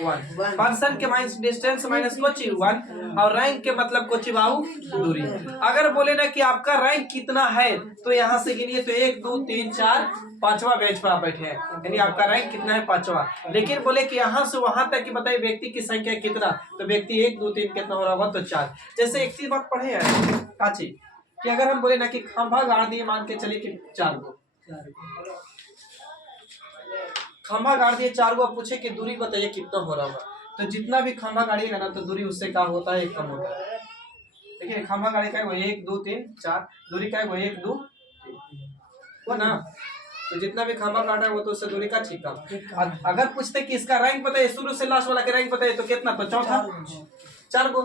1, पर्सन के माइनस डिस्टेंस माइनस कोची 1, और रैंक के मतलब कोची बाऊ दूरी। अगर बोले ना कि आपका रैंक कितना है तो यहाँ से गिनिए तो 1 2 3 4 5वां बेंच पर आप बैठे हैं, यानी आपका रैंक कितना है 5वां। लेकिन बोले कि यहाँ से वहां तक कि बताइए व्यक्ति की संख्या कितना, तो व्यक्ति 1 2 3 कितना हो रहा होगा, तो 4। जैसे एक चीज बात पढ़े हैं काची कि अगर हम बोले ना कि खंभा गाड़ दिए, मान के चलिए कि 4 गो खंभा गाड़ दिए 4 गो, पूछे कि दूरी बताइए कितना हो रहा होगा, तो जितना भी खंभा गाड़िएगा ना तो दूरी उससे कम होता है, 1 कम होता है। देखिए खंभा गाड़ी का है वो 1 2 3 4, दूरी का है वो 1 2 वो ना, तो जितना भी खंभा काटा है वो तो उससे दूरी का ठीक कम। अगर पूछते कि इसका रैंक बताइए, शुरू से लास्ट वाला का रैंक बताइए, तो कितना, तो चौथा 4 गो।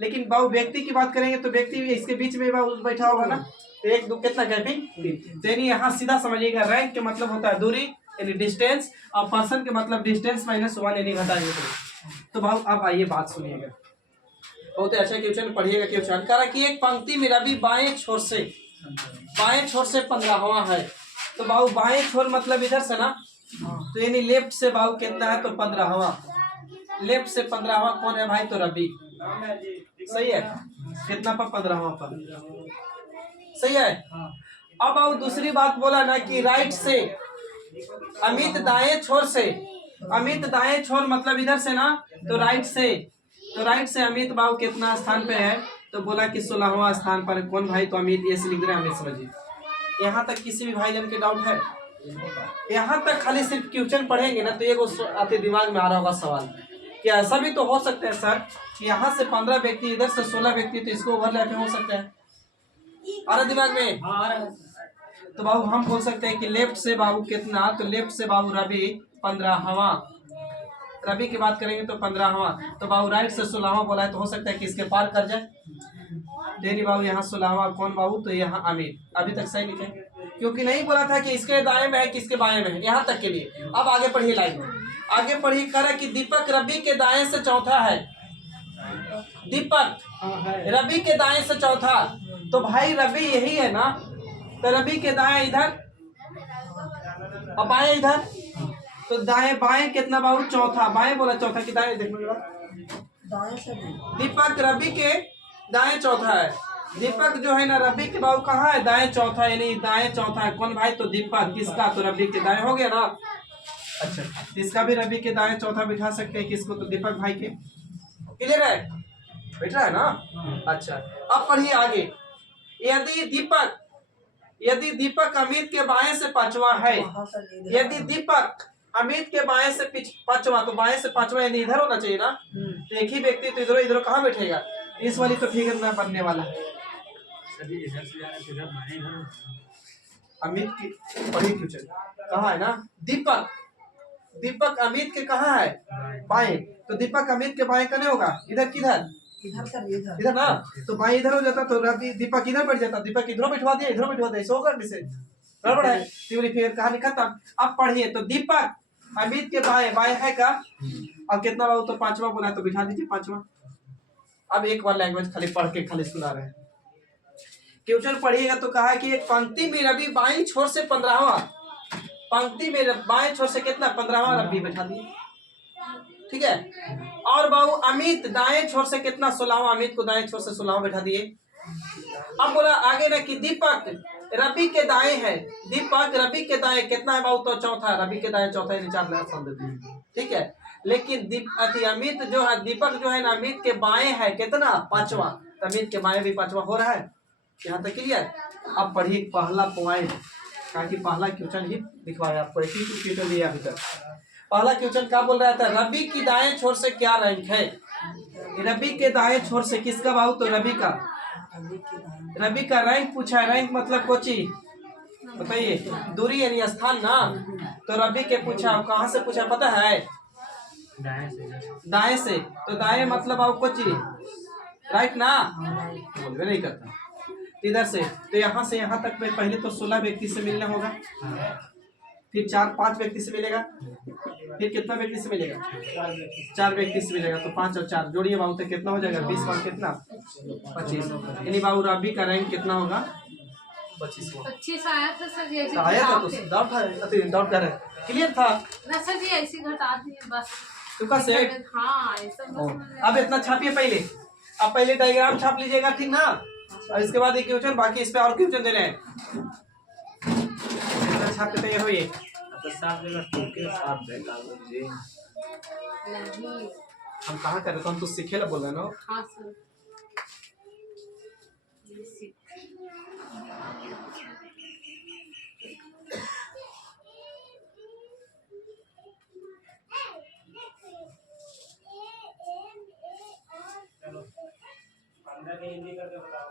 लेकिन बाबू व्यक्ति की बात करेंगे तो व्यक्ति भी इसके बीच में बैठा होगा ना, तो 1 2 कितना गैपिंग 3। तो यानी यहाँ सीधा समझिएगा रैंक के मतलब होता है दूरी यानी डिस्टेंस, और पर्सन के मतलब डिस्टेंस माइनस 1 यानी घटाएंगे। तो भाव अब आइए बात सुनिएगा, बहुत अच्छा क्वेश्चन पढ़िएगा। क्वेश्चन कह रहा कि एक पंक्ति में रवि बाएं छोर से 15वां है, तो बाबू बाएं छोर मतलब इधर से ना, तो यानी लेफ्ट से बाबू कितना है, तो 15वां। लेफ्ट से 15वां कौन है भाई, तो रवि। सही है, कितना पर 15वां पर, सही है। अब बाबू दूसरी बात बोला ना कि राइट से अमित दाएं छोर से, अमित दाएं छोर मतलब इधर से ना, तो राइट से, तो राइट से अमित बाबू कितना स्थान पे है, तो बोला कि 16वां स्थान पर। कौन भाई, तो अमित। ये लिख रहे हैं, अमित समझिए। यहाँ तक किसी भी भाई जन के डाउट है? यहाँ तक खाली सिर्फ क्वेश्चन पढ़ेंगे ना तो ये आपके दिमाग में आ रहा होगा सवाल कि ऐसा भी तो हो सकता है सर कि यहाँ से 15 व्यक्ति, इधर से 16 व्यक्ति, तो इसको ओवरलैप हो सकता है। आ रहा दिमाग में? तो बाबू हम बोल सकते हैं कि लेफ्ट से बाबू कितना, तो लेफ्ट से बाबू रवि 15वां, रवि की बात करेंगे तो 15वां। तो बाबू राइट से 16वां बोला है, तो हो सकता है कि इसके पार कर जाए। नहीं बाबू यहाँ 16वां कौन बाबू, तो यहाँ अमित। अभी तक सही लिखे, क्योंकि नहीं बोला था कि इसके दाएं में है किसके बाएं में है, यहाँ तक के लिए। अब आगे पढ़िए लाइन में, आगे पढ़िए। कह रहा कि दीपक रवि के दाएं से चौथा है, दीपक रवि के दाएं से चौथा, तो भाई रवि यही है ना, तो रवि के दाएं इधर और बाएं इधर, तो दाएं बाएं कितना बाबू, चौथा। बाएं बोला चौथा की दाएं, देखने दाएं से दीपक रवि के दाएं चौथा है। दीपक जो है ना रवि के बाबू कहाँ है, दाएं चौथा, यानी दाएं चौथा है। कौन भाई, तो दीपक। किसका, तो रवि के दाएं हो गया ना। अच्छा, इसका भी रवि के दाएं चौथा बिठा सकते हैं, किसको, तो दीपक भाई के। क्लियर है, बैठ रहा है ना। अच्छा, अब पढ़िए आगे। यदि दीपक अमित के बाएं से 5वां है, यदि दीपक अमित के बाएं से 5वां, तो बाएं से 5वां यानी इधर होना चाहिए ना। तो एक ही व्यक्ति तो इधर इधर कहाँ बैठेगा, इस वाली तो फिगर ना बनने वाला है। अमित की पढ़ी क्वेश्चन कहाँ है ना, दीपक अमित के कहाँ है, बाएं। तो दीपक अमित के बाएं कने होगा, इधर किधर, इधर ना। तो बाएं इधर हो जाता, तो रवि दीपक इधर बैठ जाता, दीपक इधर बैठवा दिया, इधर बैठवा दिया, ऐसा होगा कैसे, गड़बड़ है। तीसरी फिगर कहानी खत्म। अब पढ़िए, तो दीपक अमित के बाएं, बाएं है का, अब कितना बाबू, तो 5वां बोला, तो बिठा दीजिए 5वां। अब एक बार लैंग्वेज खाली पढ़ के खाली सुना रहे हैं। क्वेश्चन पढ़िएगा तो कहा कि एक पंक्ति में रवि बाएं छोर से 15वां, पंक्ति में बाएं छोर से कितना, 15वां रवि बैठा दिए, ठीक है। और बाबू अमित दाएं छोर से कितना, 16वां, अमित को दाएं छोर से 16वां बैठा दिए। अब बोला आगे ना कि दीपक रवि के दाएं है, दीपक रवि के दाएं कितना है बाबू, तो चौथा, रवि के दाएं चौथा, यानी 4 लगा देते हैं, ठीक है। लेकिन अमित जो है, दीपक जो है ना अमित के बाएं है कितना, 5वां, तो अमित के बाएं भी 5वां हो रहा है। यहाँ तक क्लियर। अब पढ़िए पहला पॉइंट, ताकि पहला क्वेश्चन ही दिखवाया आपको, एक ही क्वेश्चन दिया अभी तक। पहला क्वेश्चन क्या बोल रहा था, रवि की दाएं छोर से क्या रैंक है, रवि के दाएं छोर से किसका बाबू, तो रवि का, रवि का रैंक पूछा है। रैंक मतलब कोची बताइए, दूरी यानी स्थान ना। तो रवि के पूछा, कहाँ से पूछा पता है, दाएं से। तो दाएं मतलब आप कोची, राइट ना, बोलवे नहीं करता। तो इधर से, तो यहाँ से यहाँ तक में पहले तो 16 व्यक्ति से मिलना होगा, फिर 5 व्यक्ति से मिलेगा, फिर कितना व्यक्ति से मिलेगा, 4 व्यक्ति से मिलेगा। तो 5 और 4 जोड़िए बाबू, तो कितना हो जाएगा, 20 और कितना 25। यानी बाबू रबी का रैंक कितना होगा, 25वां। 25 आया था सर जी, ऐसे तो आया था, तो घटा के। डाउट था, डाउट कर रहे हैं, क्लियर था ना सर जी ऐसे घटा दिए बस। तुका से। हाँ ऐसा ओ, बस। अब इतना छापिए पहले, अब पहले डायग्राम छाप लीजिएगा, ठीक ना। और इसके बाद एक क्वेश्चन, बाकी इस पे और क्वेश्चन दे रहे हैं, इतना छाप के तैयार होइए। तो साफ जगह टोके साफ देगा जी। नहीं। हम कहाँ कर रहे थे, हम तो सीखे ला बोल रहे हैं ना। हाँ सर। चलो 15 के हिंदी करके बताओ।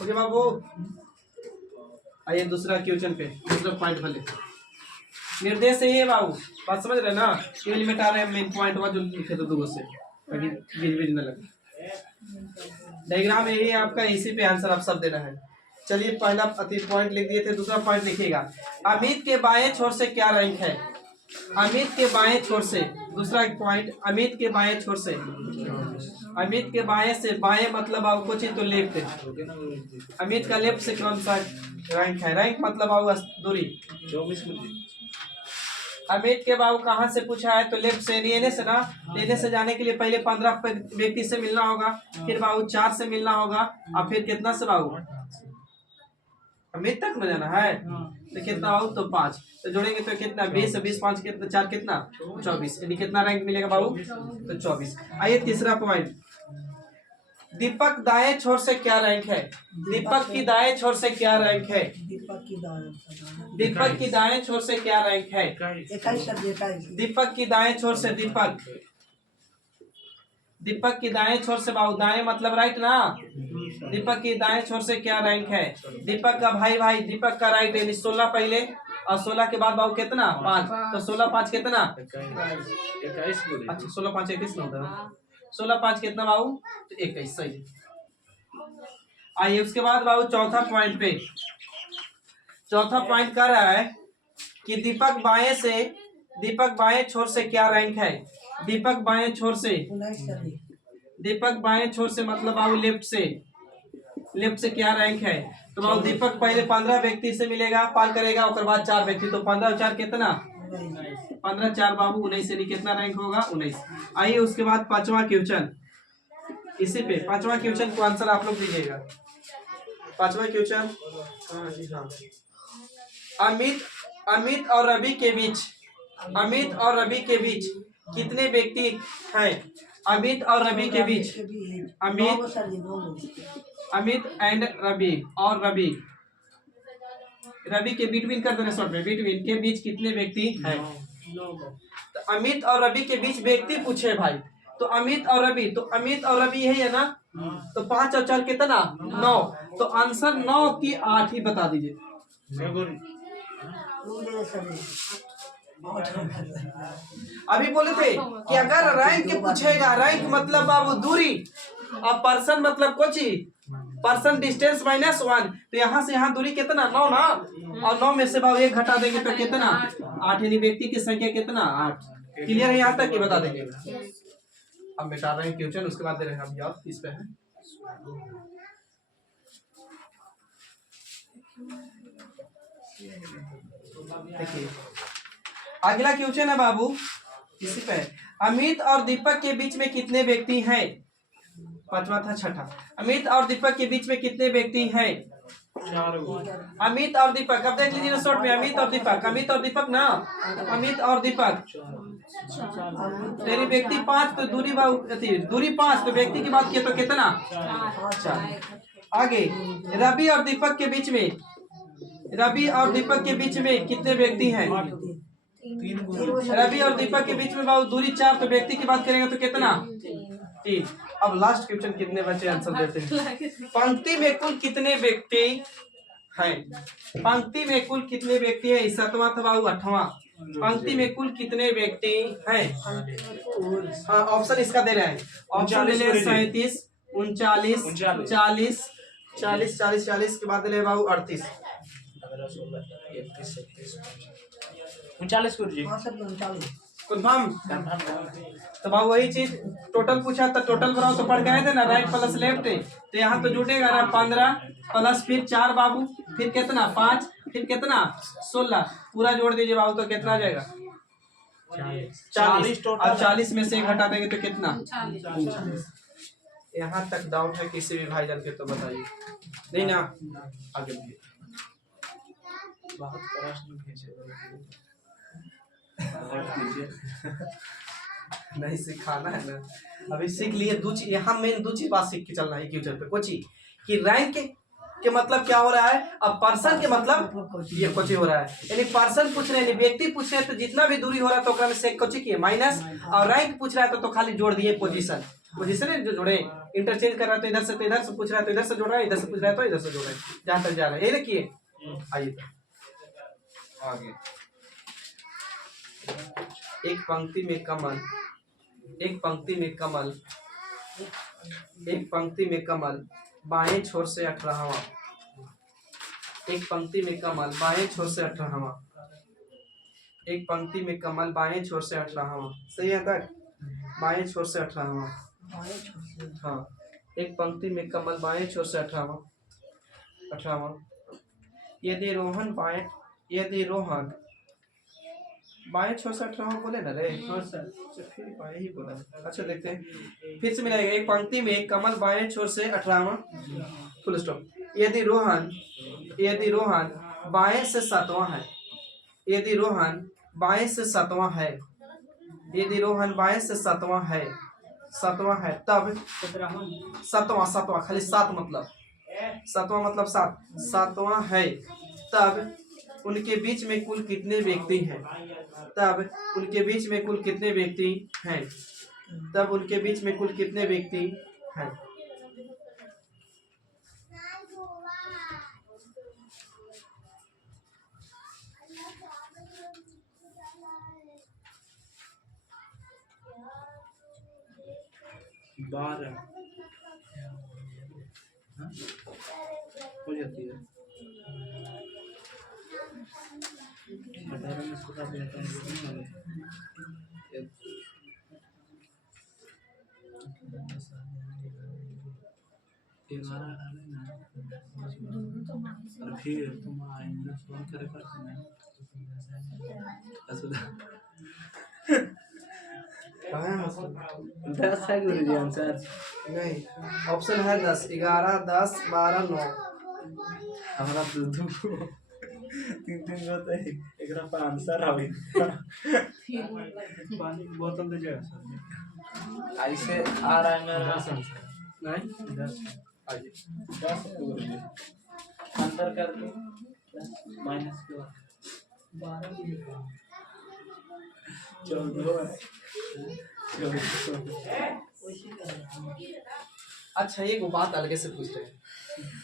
ओके बाबू, आइए दूसरा क्वेश्चन पे, दूसरा पॉइंट भले निर्देश है ये बाबू, बात समझ रहे ना। ये लिमिट आ रहे हैं मेन पॉइंट जो लिखे तो दो से, ताकि बीच बीच न लगे। डायग्राम यही है आपका, इसी पे आंसर आप सब देना है। चलिए पहला पॉइंट लिख दिए थे, दूसरा पॉइंट लिखिएगा। अमित के बाएं छोर से क्या रैंक है, अमित के बाएं छोर से, दूसरा पॉइंट, अमित के बाएं छोर से, अमित के बाएं से, बाएं मतलब आपको चाहिए तो लेफ्ट है, अमित का लेफ्ट से कौन सा रैंक है, रैंक मतलब आओ दूरी। 24 मिनट। अमित के बाबू कहाँ से पूछा है, तो लेफ्ट से, लेने से ना, लेने से जाने के लिए पहले 15 व्यक्ति से मिलना होगा, फिर बाबू 4 से मिलना होगा, और फिर कितना से बाबू अमित तक में जाना है, तो कितना बाबू, तो 5, तो जोड़ेंगे तो कितना 20, 20 5 कितना 4 कितना 24, यानी कितना रैंक मिलेगा बाबू, तो 24। आइए तीसरा पॉइंट, दीपक दाएं छोर से क्या रैंक है, दीपक की दाएं छोर से क्या रैंक है, दीपक की दाएं, दीपक की दाएं छोर से क्या रैंक है, 21 शब्द 21। दीपक की दाएं छोर से, दीपक, दीपक की दाएं छोर से बाबू, दाएं मतलब राइट ना, दीपक की दाएं छोर से क्या रैंक है, दीपक का भाई दीपक का राइट यानी 16 पहले, और 16 के बाद बाबू कितना 5, तो 16 5 कितना, 21 बोले। अच्छा 16 5 21 ना होता है, 16 5 कितना बाबू, तो 21 सही। आइए उसके बाद बाबू चौथा पॉइंट पे, चौथा पॉइंट कर रहा है कि दीपक बाएं से, दीपक बाएं छोर से क्या रैंक है, दीपक बाएं छोर से, 19 शब्द। दीपक बाएं छोर से मतलब बाबू लेफ्ट से, लेफ्ट से क्या रैंक है, तो बाबू दीपक पहले 15 व्यक्ति से मिलेगा, पार करेगा, उसके बाद 4 व्यक्ति, तो 15 और 4 कितना 15 4 बाबू 19, यानी कितना रैंक होगा 19। आइए उसके बाद पांचवा क्वेश्चन, इसी पे पांचवा क्वेश्चन को आंसर आप लोग दीजिएगा। पांचवा क्वेश्चन, हाँ जी हाँ, अमित और रवि के बीच, अमित और रवि के बीच कितने व्यक्ति हैं, अमित और रवि के बीच, अमित एंड रवि, और रवि, रवि के बिटवीन कर देना शॉर्ट में, बिटवीन के बीच कितने व्यक्ति हैं, तो अमित और रवि के बीच व्यक्ति पूछे भाई, तो अमित और रवि, तो अमित और रवि है ना, तो 5 और 4 कितना 9, तो आंसर 9 की 8 ही बता दीजिए। अभी बोले थे कि अगर रैंक पूछेगा, रैंक मतलब बाबू दूरी, और पर्सन मतलब कोची, पर्सन डिस्टेंस -1, तो यहाँ से यहाँ दूरी कितना 9 ना, और 9 में से बाबू 1 घटा देंगे तो कितना 8, यानी व्यक्ति की संख्या कितना 8। क्लियर है यहाँ तक, कि बता देंगे। अब मिटा रहे हैं क्वेश्चन, उसके बाद दे रहे हैं हम याद इस पे है। देखिए अगला क्वेश्चन है बाबू, इसी पे, अमित और दीपक के बीच में कितने व्यक्ति हैं, पांचवा था छठा, अमित और दीपक के बीच में कितने व्यक्ति हैं, चार गो अमित और दीपक, अब देख लीजिए ना शॉर्ट में, अमित और दीपक, अमित और दीपक ना, अमित और दीपक। तेरी व्यक्ति 5 तो दूरी दूरी 5 तो व्यक्ति की बात किया तो कितना? 4। आगे रवि और दीपक के बीच में, रवि और दीपक के बीच में कितने व्यक्ति हैं? 3 रवि और दीपक के बीच में बाबू दूरी 4 तो व्यक्ति की बात करेंगे तो कितना? 3। अब लास्ट क्वेश्चन कितने बचे आंसर देते हैं। पंक्ति में कुल कितने व्यक्ति हैं? पंक्ति में कुल कितने व्यक्ति हैं? 7वां था बाबू 8वां। पंक्ति में कुल कितने व्यक्ति हैं? हाँ ऑप्शन इसका दे रहे हैं, ऑप्शन ले ले 37, 39, 40, 40, 40, 40 के बाद ले बाबू 38। 39 कर जी 39 कंफर्म? तो बाबू वही चीज टोटल पूछा तो टोटल बनाओ तो पढ़ गए थे ना, राइट प्लस लेफ्ट, तो यहाँ तो जुटेगा ना 15 प्लस फिर 4 बाबू, फिर कितना 5, फिर कितना 16, पूरा जोड़ दीजिए बाबू तो कितना आ जाएगा? 40 टोटल। अब 40 में से एक हटा देंगे तो कितना? 39। यहाँ तक डाउट है किसी भी भाईजान के तो बताइए, नहीं ना? आगे बढ़िए। बहुत प्रश्न भेजे नहीं सिखाना है ना, अभी सीख लिए दो चीज, यहाँ मेन 2 चीज बात सीख के चलना है फ्यूचर पे। कोची कि रैंक के मतलब क्या हो रहा है, अब पर्सन के मतलब ये कोची हो रहा है, यानी पर्सन पूछ रहे हैं, व्यक्ति पूछ रहे हैं तो जितना भी दूरी हो रहा है तो में से कोची की माइनस, और रैंक पूछ रहा है तो खाली जोड़ दिए पोजीशन, पोजीशन जो जोड़े, इंटरचेंज कर रहा है तो इधर से पूछ रहा है तो इधर से जोड़ रहा है, इधर से पूछ रहा है तो इधर से जोड़ रहा है, जहां तक जा रहा है ये देखिए। आइए आगे, एक पंक्ति में कमल, एक पंक्ति में कमल, एक पंक्ति में कमल बाएं छोर से 18वां, एक पंक्ति में कमल बाएं छोर से 18वां, एक पंक्ति में कमल बाएं छोर से 18वां, सही है तक? बाएं छोर से 18वां, हाँ एक पंक्ति में कमल बाएं छोर से 18वां। यदि रोहन बाएं छोर से 18वां बोले ना रे, फिर बाएं ही बोला। अच्छा देखते हैं फिर से मिलाएगा, एक पंक्ति में कमल बाएं छोर से 18वां, फुल स्टॉप। यदि रोहन बाएं से 7वां है, यदि रोहन बाएं से 7वां है, यदि रोहन बाएं से 7वां है, 7वां है, तब 7वां खाली 7 मतलब 7वां मतलब 7वां है, तब उनके बीच में कुल कितने व्यक्ति हैं? तब उनके बीच में कुल कितने व्यक्ति हैं? तब उनके बीच में कुल कितने व्यक्ति हैं? बारह हो जाती है 18 में सुखा देता है। और फिर तुम आएंगे फोन करे करते हैं दस है गुरुजी आंसर नहीं, ऑप्शन है 10, 11, 10, 12, 9। हमारा दूध को 3 होता है एक पर आंसर आवे पानी की बोतल दे जाए ऐसे आ रहा है मेरा नहीं 10 आइए 10 है गुरुजी अंतर करके माइनस के बाद 14 अच्छा एक बात अलग से पूछ रहे हैं,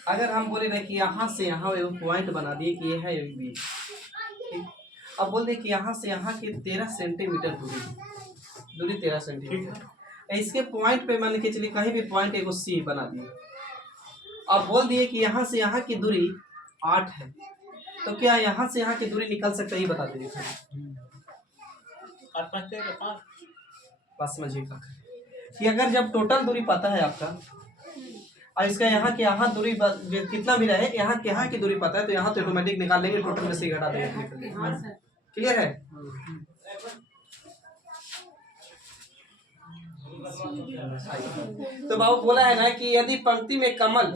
अगर हम बोले ना कि यहाँ से यहाँ पॉइंट बना दिए कि ये है बी, अब बोल दे कि यहाँ से यहाँ की 13 सेंटीमीटर दूरी 13 सेंटीमीटर, इसके पॉइंट पे मान के चलिए कहीं भी पॉइंट एगो सी बना दिए, अब बोल दिए कि यहाँ से यहाँ की दूरी 8 है, तो क्या यहाँ से यहाँ की दूरी निकल सकता है ये बता दीजिए। बात समझिए कि अगर जब टोटल दूरी पता है आपका और इसका यहाँ के यहाँ दूरी कितना भी रहे, यहाँ के यहाँ की दूरी पता है तो यहाँ तो ऑटोमेटिक निकाल लेंगे, टोटल में से घटा देंगे। क्लियर है? तो बाबू बोला है ना कि यदि पंक्ति में कमल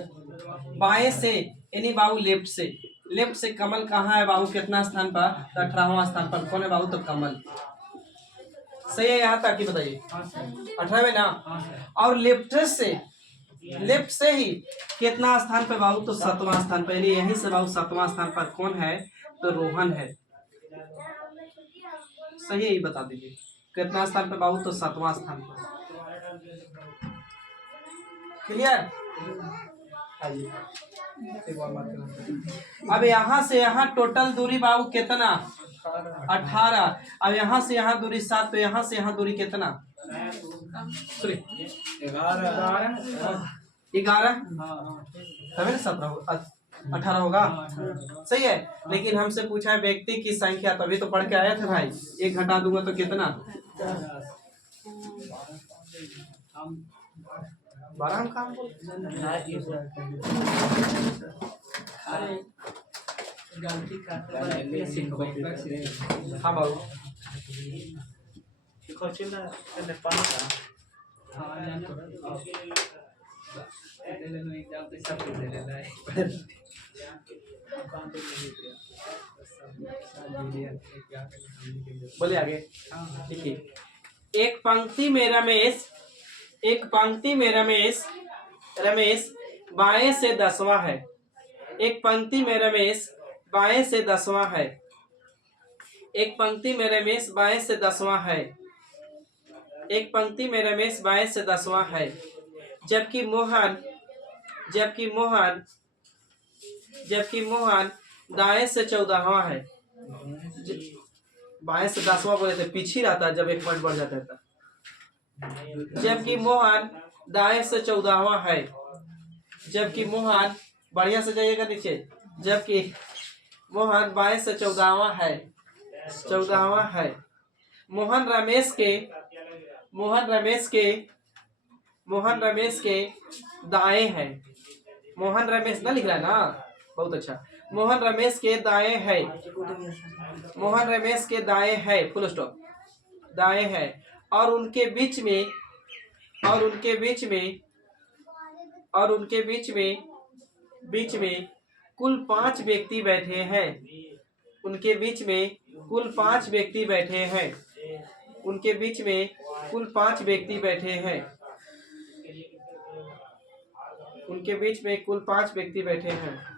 बाएं से यानी बाबू लेफ्ट से कमल कहाँ है बाबू, कितना स्थान पर? तो 18वां स्थान पर। कौन है बाबू? तो कमल। सही है यहाँ तक ही बताइए। 18वें ना। और लेफ्ट से ही कितना स्थान पे बाबू? तो 7वां स्थान पर। यानी यहीं से बाबू 7वां स्थान पर कौन है? तो रोहन है। सही है, बता दीजिए कितना स्थान पे बाबू? तो 7वां स्थान पर। क्लियर? अब यहाँ से यहाँ टोटल दूरी बाबू कितना? 18। अब यहाँ से यहाँ दूरी 7, तो यहाँ से यहाँ दूरी कितना? 11। तभी 18 होगा। सही है, लेकिन हमसे पूछा है व्यक्ति की संख्या, तभी तो पढ़ के आया था भाई। 1 घटा दूंगा तो कितना? 12 हम काम हाँ बाबू। बोले आगे देखिए। एक पंक्ति में रमेश बाएं से 10वां है। एक पंक्ति में रमेश बाएं से 10वां है। एक पंक्ति में रमेश बाएं से 10वां है। एक पंक्ति में रमेश बाएं से 10वां है। जबकि मोहन दाएं से 14वां है। बाएं से 10वां बोले थे, पीछे रहता है जब एक पॉइंट बढ़ जाता है तब। जबकि मोहन दाएं से 14वां है। जबकि मोहन, बढ़िया से जाइएगा नीचे। जबकि मोहन बाएं से 14वां है। मोहन रमेश के दाएं है। मोहन रमेश ना लिख रहा है ना, बहुत अच्छा। मोहन रमेश के दाएं है। मोहन रमेश के दाएं है, फुल स्टॉप, दाएं है। और उनके बीच में कुल 5 व्यक्ति बैठे हैं। उनके बीच में कुल 5 व्यक्ति बैठे हैं। उनके बीच में कुल 5 व्यक्ति बैठे हैं। उनके बीच में कुल 5 व्यक्ति बैठे हैं।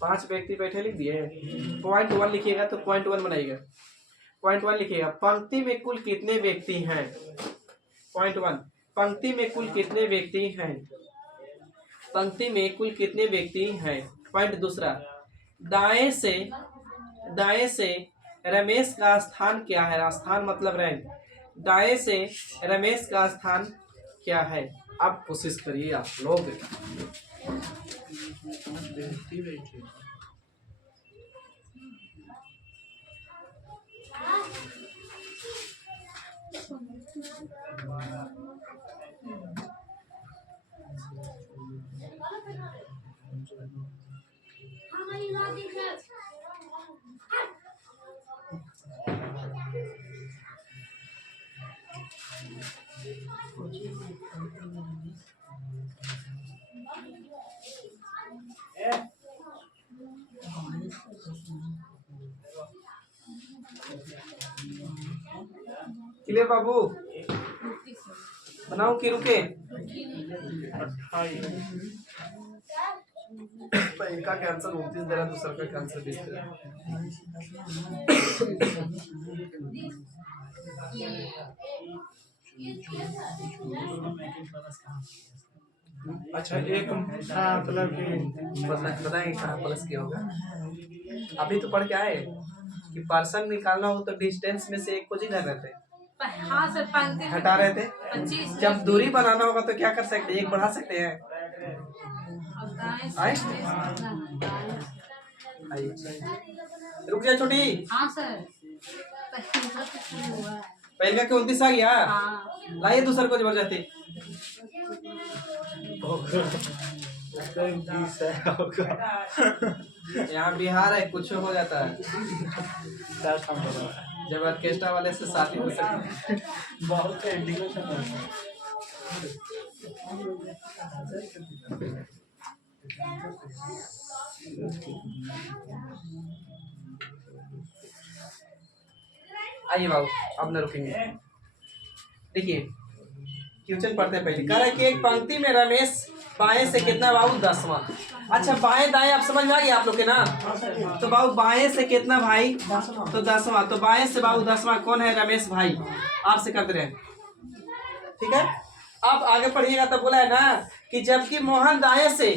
पांच व्यक्ति बैठे लिख दिए। पॉइंट 1 लिखिएगा तो पॉइंट 1 बनाइएगा। पॉइंट 1 लिखिएगा, पंक्ति में कुल कितने व्यक्ति हैं। पॉइंट 1, पंक्ति में कुल कितने व्यक्ति हैं। पंक्ति में कुल कितने व्यक्ति हैं। पॉइंट 2, दाएं से रमेश का स्थान क्या है। स्थान मतलब रैंक। दाएं से रमेश का स्थान क्या है। आप कोशिश करिए आप लोग। क्लियर बाबू, बनाओ कि रुके। इनका कैंसर 29 दे रहा, दूसरा का कैंसर 20 दे रहा। अच्छा, एक मतलब कि बताएंगे कहाँ प्लस किया होगा। अभी तो पढ़ के आए कि पर्सन निकालना हो तो डिस्टेंस में से एक को जिधर रहते हैं। हाँ सर, पंक्ति में हटा रहे थे। 25। जब दूरी बनाना होगा तो क्या कर सकते हैं, एक बढ़ा सकते हैं। आए? रुक जा छोटी। हाँ सर, पहले का 29 आ गया। हाँ। लाइए दूसरे को जबरदस्ती। यहाँ बिहार है, कुछ हो जाता है। जब ऑर्केस्ट्रा वाले से शादी हो सकती है। बहुत एंडिंग में खत्म है। आइए बाबू अब न रुकेंगे। देखिए क्वेश्चन पढ़ते हैं पहले। कह रहा है कि एक पंक्ति में रमेश बाएं से कितना बाबू 10वां। अच्छा बाएं दाएं आप समझ में आ गया आप लोग के ना। तो बाबू बाएं से कितना भाई तो 10वां। तो बाएं से बाबू 10वां कौन है रमेश भाई आपसे करते रहे। ठीक है अब आगे पढ़िएगा तो बोला है ना कि जबकि मोहन दाएं से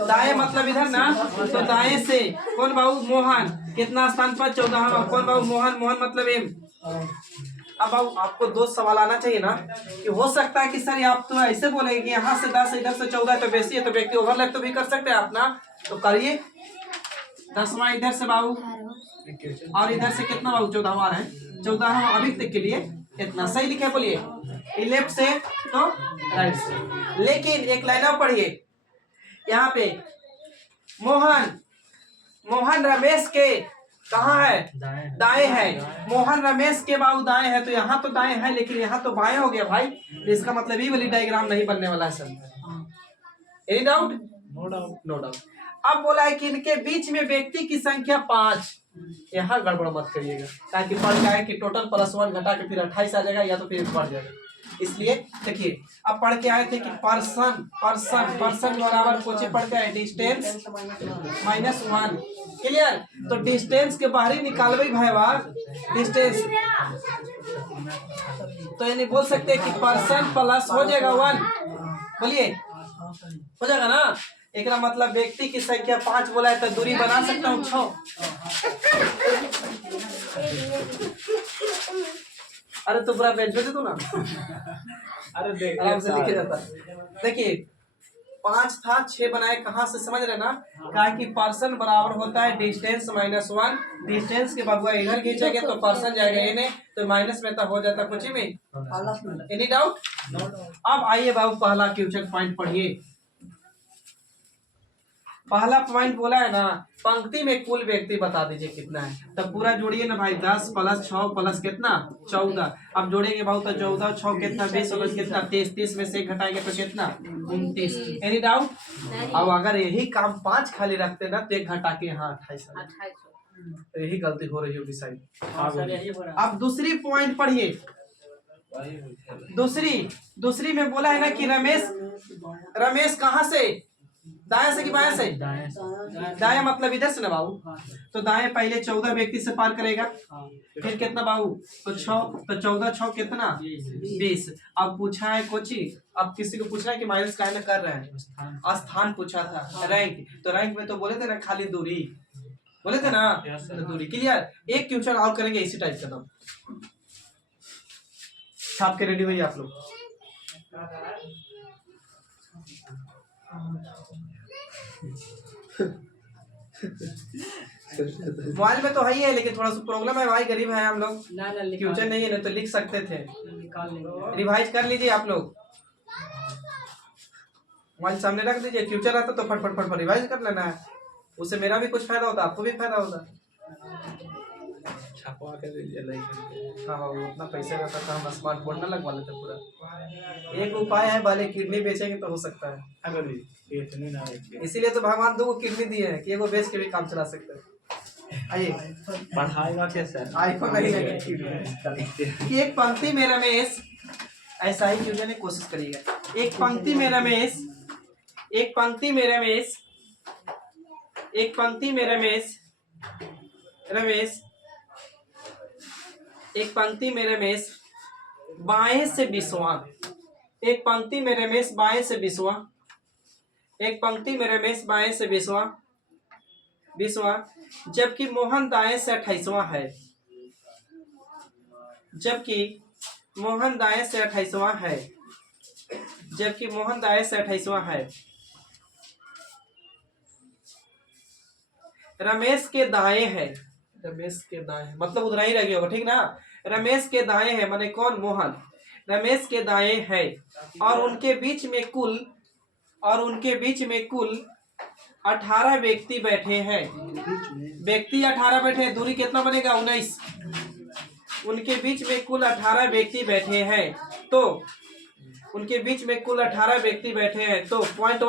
दाएं मतलब इधर ना तो दाएं से कौन बाबू मोहन कितना स्थान पर 14वां। कौन बाबू मोहन मोहन मतलब एम। अब बाबू आपको दो सवाल आना चाहिए ना कि हो सकता है कि सर आप तो ऐसे बोलेंगे कि यहाँ से 10 इधर से 14 तो बेसी है तो व्यक्ति ओवरलैप तो भी कर सकते हैं आप ना। तो करिए 10वां इधर से बाबू और इधर से कितना बाबू 14वां है 14वां अभी तक के लिए इतना सही लिखे बोलिए लेफ्ट से तो राइट से। लेकिन एक लाइन और पढ़िए यहाँ पे मोहन मोहन रमेश के कहाँ है दाएं है। मोहन रमेश के बाबू दाएं है तो यहाँ तो दाएं है लेकिन यहाँ तो बाएं हो गया भाई। तो इसका मतलब ये वाली डायग्राम नहीं बनने वाला है sir. Any doubt no doubt no doubt. अब बोला है कि इनके बीच में व्यक्ति की संख्या 5। यहाँ गड़बड़ मत करिएगा ताकि पढ़ जाए कि टोटल +1 घटा के फिर 28 आ जाएगा या तो फिर बढ़ जाएगा। इसलिए देखिए अब पढ़ के आए थे कि पर्सन पर्सन पर्सन बराबर कुछ पढ़ के आए डिस्टेंस -1। क्लियर। तो डिस्टेंस के बाहरी निकालवे भाई डिस्टेंस तो यानी बोल सकते हैं कि पर्सन प्लस हो जाएगा 1। बोलिए हो जाएगा ना। एक मतलब व्यक्ति की संख्या 5 बोला है तो दूरी बना सकता हूँ 6। अरे तो पूरा बेंच पे दे दो ना। अरे देख आराम से लिखे जाता। देखिए 5 था 6 बनाए कहाँ से समझ रहे ना। कहा कि पर्सन बराबर होता है डिस्टेंस -1। डिस्टेंस के बबुआ इधर खींचेंगे तो पर्सन जाएगा इन्हें तो माइनस में तो हो जाता कुछ ही में। Any doubt. अब आइए बाबू पहला क्वेश्चन पॉइंट पढ़िए। पहला पॉइंट बोला है ना पंक्ति में कुल व्यक्ति बता दीजिए कितना है। तब पूरा जोड़िए ना भाई 10 + 6 + कितना 14। अब जोड़ेंगे बाबू तो 14 6 कितना 20 और कितना 23। 30 में से 1 घटाएंगे तो कितना 29। Any doubt. अब अगर यही काम 5 खाली रखते ना तो 1 घटा के यहाँ 28 तो यही गलती हो रही होगी साइड। अब दूसरी पॉइंट पढ़िए। दूसरी में बोला है ना कि रमेश कहाँ से दाएं से कि बाएं से। दाएं मतलब इधर से ना बाबू। तो दाएं पहले 14 व्यक्ति से पार करेगा फिर कितना बाबू तो 6 तो 14 6 कितना 20। अब पूछा है कोची। अब किसी को पूछना है कि माइनस का कर रहे हैं स्थान पूछा था रैंक। तो रैंक में तो बोले थे ना खाली दूरी बोले थे ना तो दूरी। क्लियर। एक क्वेश्चन और करेंगे इसी टाइप का। तो छाप के रेडी हुई आप लोग। मोबाइल में तो है ही है लेकिन थोड़ा सा प्रॉब्लम है भाई गरीब है हम लोग। फ्यूचर नहीं है ना तो लिख सकते थे। रिवाइज कर लीजिए आप लोग। मोबाइल सामने रख दीजिए। फ्यूचर रहता तो फट रिवाइज कर लेना है। उससे मेरा भी कुछ फायदा होता आपको भी फायदा होता। छपवा के दीजिए। हाँ उतना पैसे रहता था हम स्मार्ट बोर्ड ना लगवा लेते पूरा। एक उपाय है भले किडनी बेचेंगे तो हो सकता है। इसीलिए तो भगवान 2 किडनी दिए हैं कि एगो बेच के भी काम चला सकते हैं। आइए बढ़ाएगा कैसे आईफोन नहीं लगे कि एक पंक्ति में रमेश ऐसा ही क्यों जाने कोशिश करिएगा। एक पंक्ति में रमेश एक पंक्ति में रमेश बाएं से 20वां। एक पंक्ति में रमेश बाएं से 20वां। एक पंक्ति में रमेश बाएं से 20वां जबकि मोहन दाएं से 28वां है। जबकि मोहन दाएं से 28वां है। रमेश के दाएं है। रमेश के दाएं मतलब उधर ही रह गया होगा ठीक ना। रमेश के दाएं है माने कौन मोहन। रमेश के दाएं है और उनके बीच में कुल 18 व्यक्ति बैठे हैं। व्यक्ति 18 बैठे हैं। दूरी कितना बनेगा 19। उनके बीच में कुल 18 व्यक्ति बैठे हैं तो उनके बीच में कुल 18 व्यक्ति बैठे हैं तो पॉइंट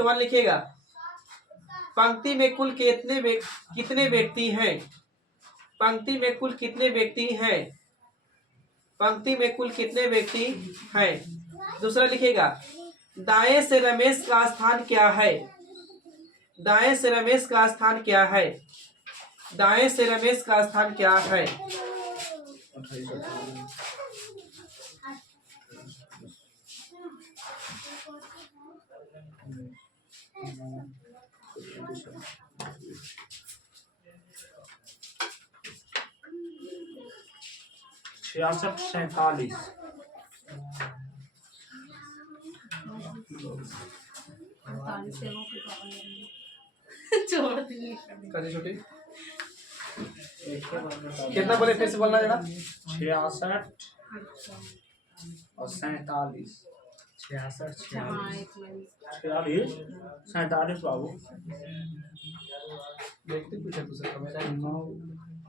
वन लिखिएगा। पंक्ति में कुल कितने व्यक्ति हैं? पंक्ति में कुल कितने व्यक्ति हैं? पंक्ति में कुल कितने व्यक्ति हैं? दूसरा लिखिएगा, दाएं से रमेश का स्थान क्या है? दाएं से रमेश का स्थान क्या है? दाएं से रमेश का स्थान क्या है? छियासठ 47 छोड़ दिए। कैसे छोटी कितना बोले फिर से बोलना जरा। 66 और 47 66 हाँ, एक मिनट। 46 47 बाबू देखते पूछा दूसरा कमेरा 9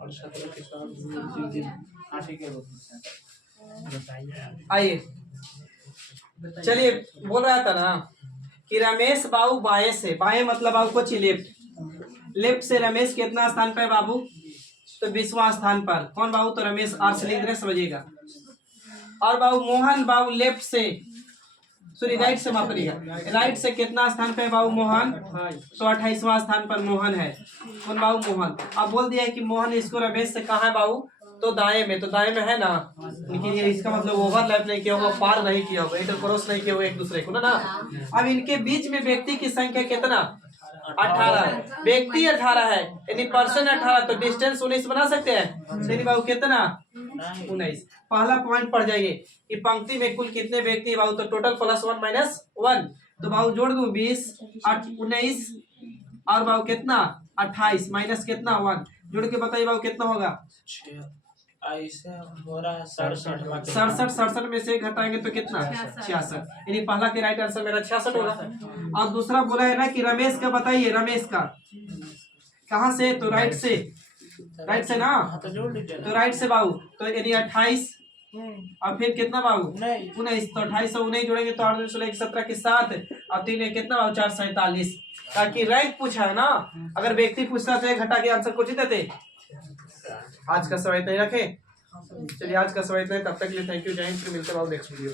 और 17 के साथ आटे के आइए चलिए बोल रहा था ना कि रमेश बाबू बाएं से, बाएं मतलब बाबू को लेफ्ट से रमेश कितना स्थान पे बाबू? तो 20वां स्थान पर। कौन बाबू? तो रमेश आर से लिख रहे, समझिएगा। और बाबू मोहन बाबू लेफ्ट से, सॉरी राइट से माफ करिएगा, राइट से कितना स्थान पे बाबू मोहन? तो 28वां स्थान पर मोहन है। कौन बाबू? मोहन। अब बोल दिया है कि मोहन इसको रमेश से कहाँ है बाबू? तो दाएं में, तो दाएं में है ना, लेकिन ये इसका मतलब ओवरलैप नहीं किया होगा, पार नहीं किया होगा, इंटर क्रॉस नहीं किया होगा एक दूसरे को ना। अब इनके बीच में व्यक्ति की संख्या कितना? 18। व्यक्ति 18 है यानी पर्सन 18, तो डिस्टेंस 19 बना सकते हैं। सही बाबू कितना? 19। पहला पॉइंट पढ़ जाइए कि पंक्ति में कुल कितने व्यक्ति बाबू? तो टोटल +1 - 1, तो बाबू जोड़ दूं 20 19 और बाबू कितना? 28 माइनस कितना? 1। जोड़ के बताइए बाबू कितना होगा? ऐसे हो रहा है 67 67 में से घटाएंगे तो कितना? 66। यानी पहला के राइट आंसर मेरा 66 होगा। और दूसरा बोला है ना कि रमेश का बताइए, रमेश का कहाँ से? तो राइट से, राइट से ना, तो जोड़ लीजिए तो राइट से बाबू, तो यानी 28 और फिर कितना बाबू? 19। तो 28 और 19 जोड़ेंगे तो 8 2 16 17 के साथ और 3 कितना बाबू? 4 47। ताकि रैंक पूछा है ना, अगर व्यक्ति पूछता तो घटा के आंसर कुछ ही देते। आज का समय इतना ही रखें। चलिए आज का समय इतना है, तब तक के लिए थैंक यू, जय हिंद। फिर मिलते हैं नेक्स्ट वीडियो।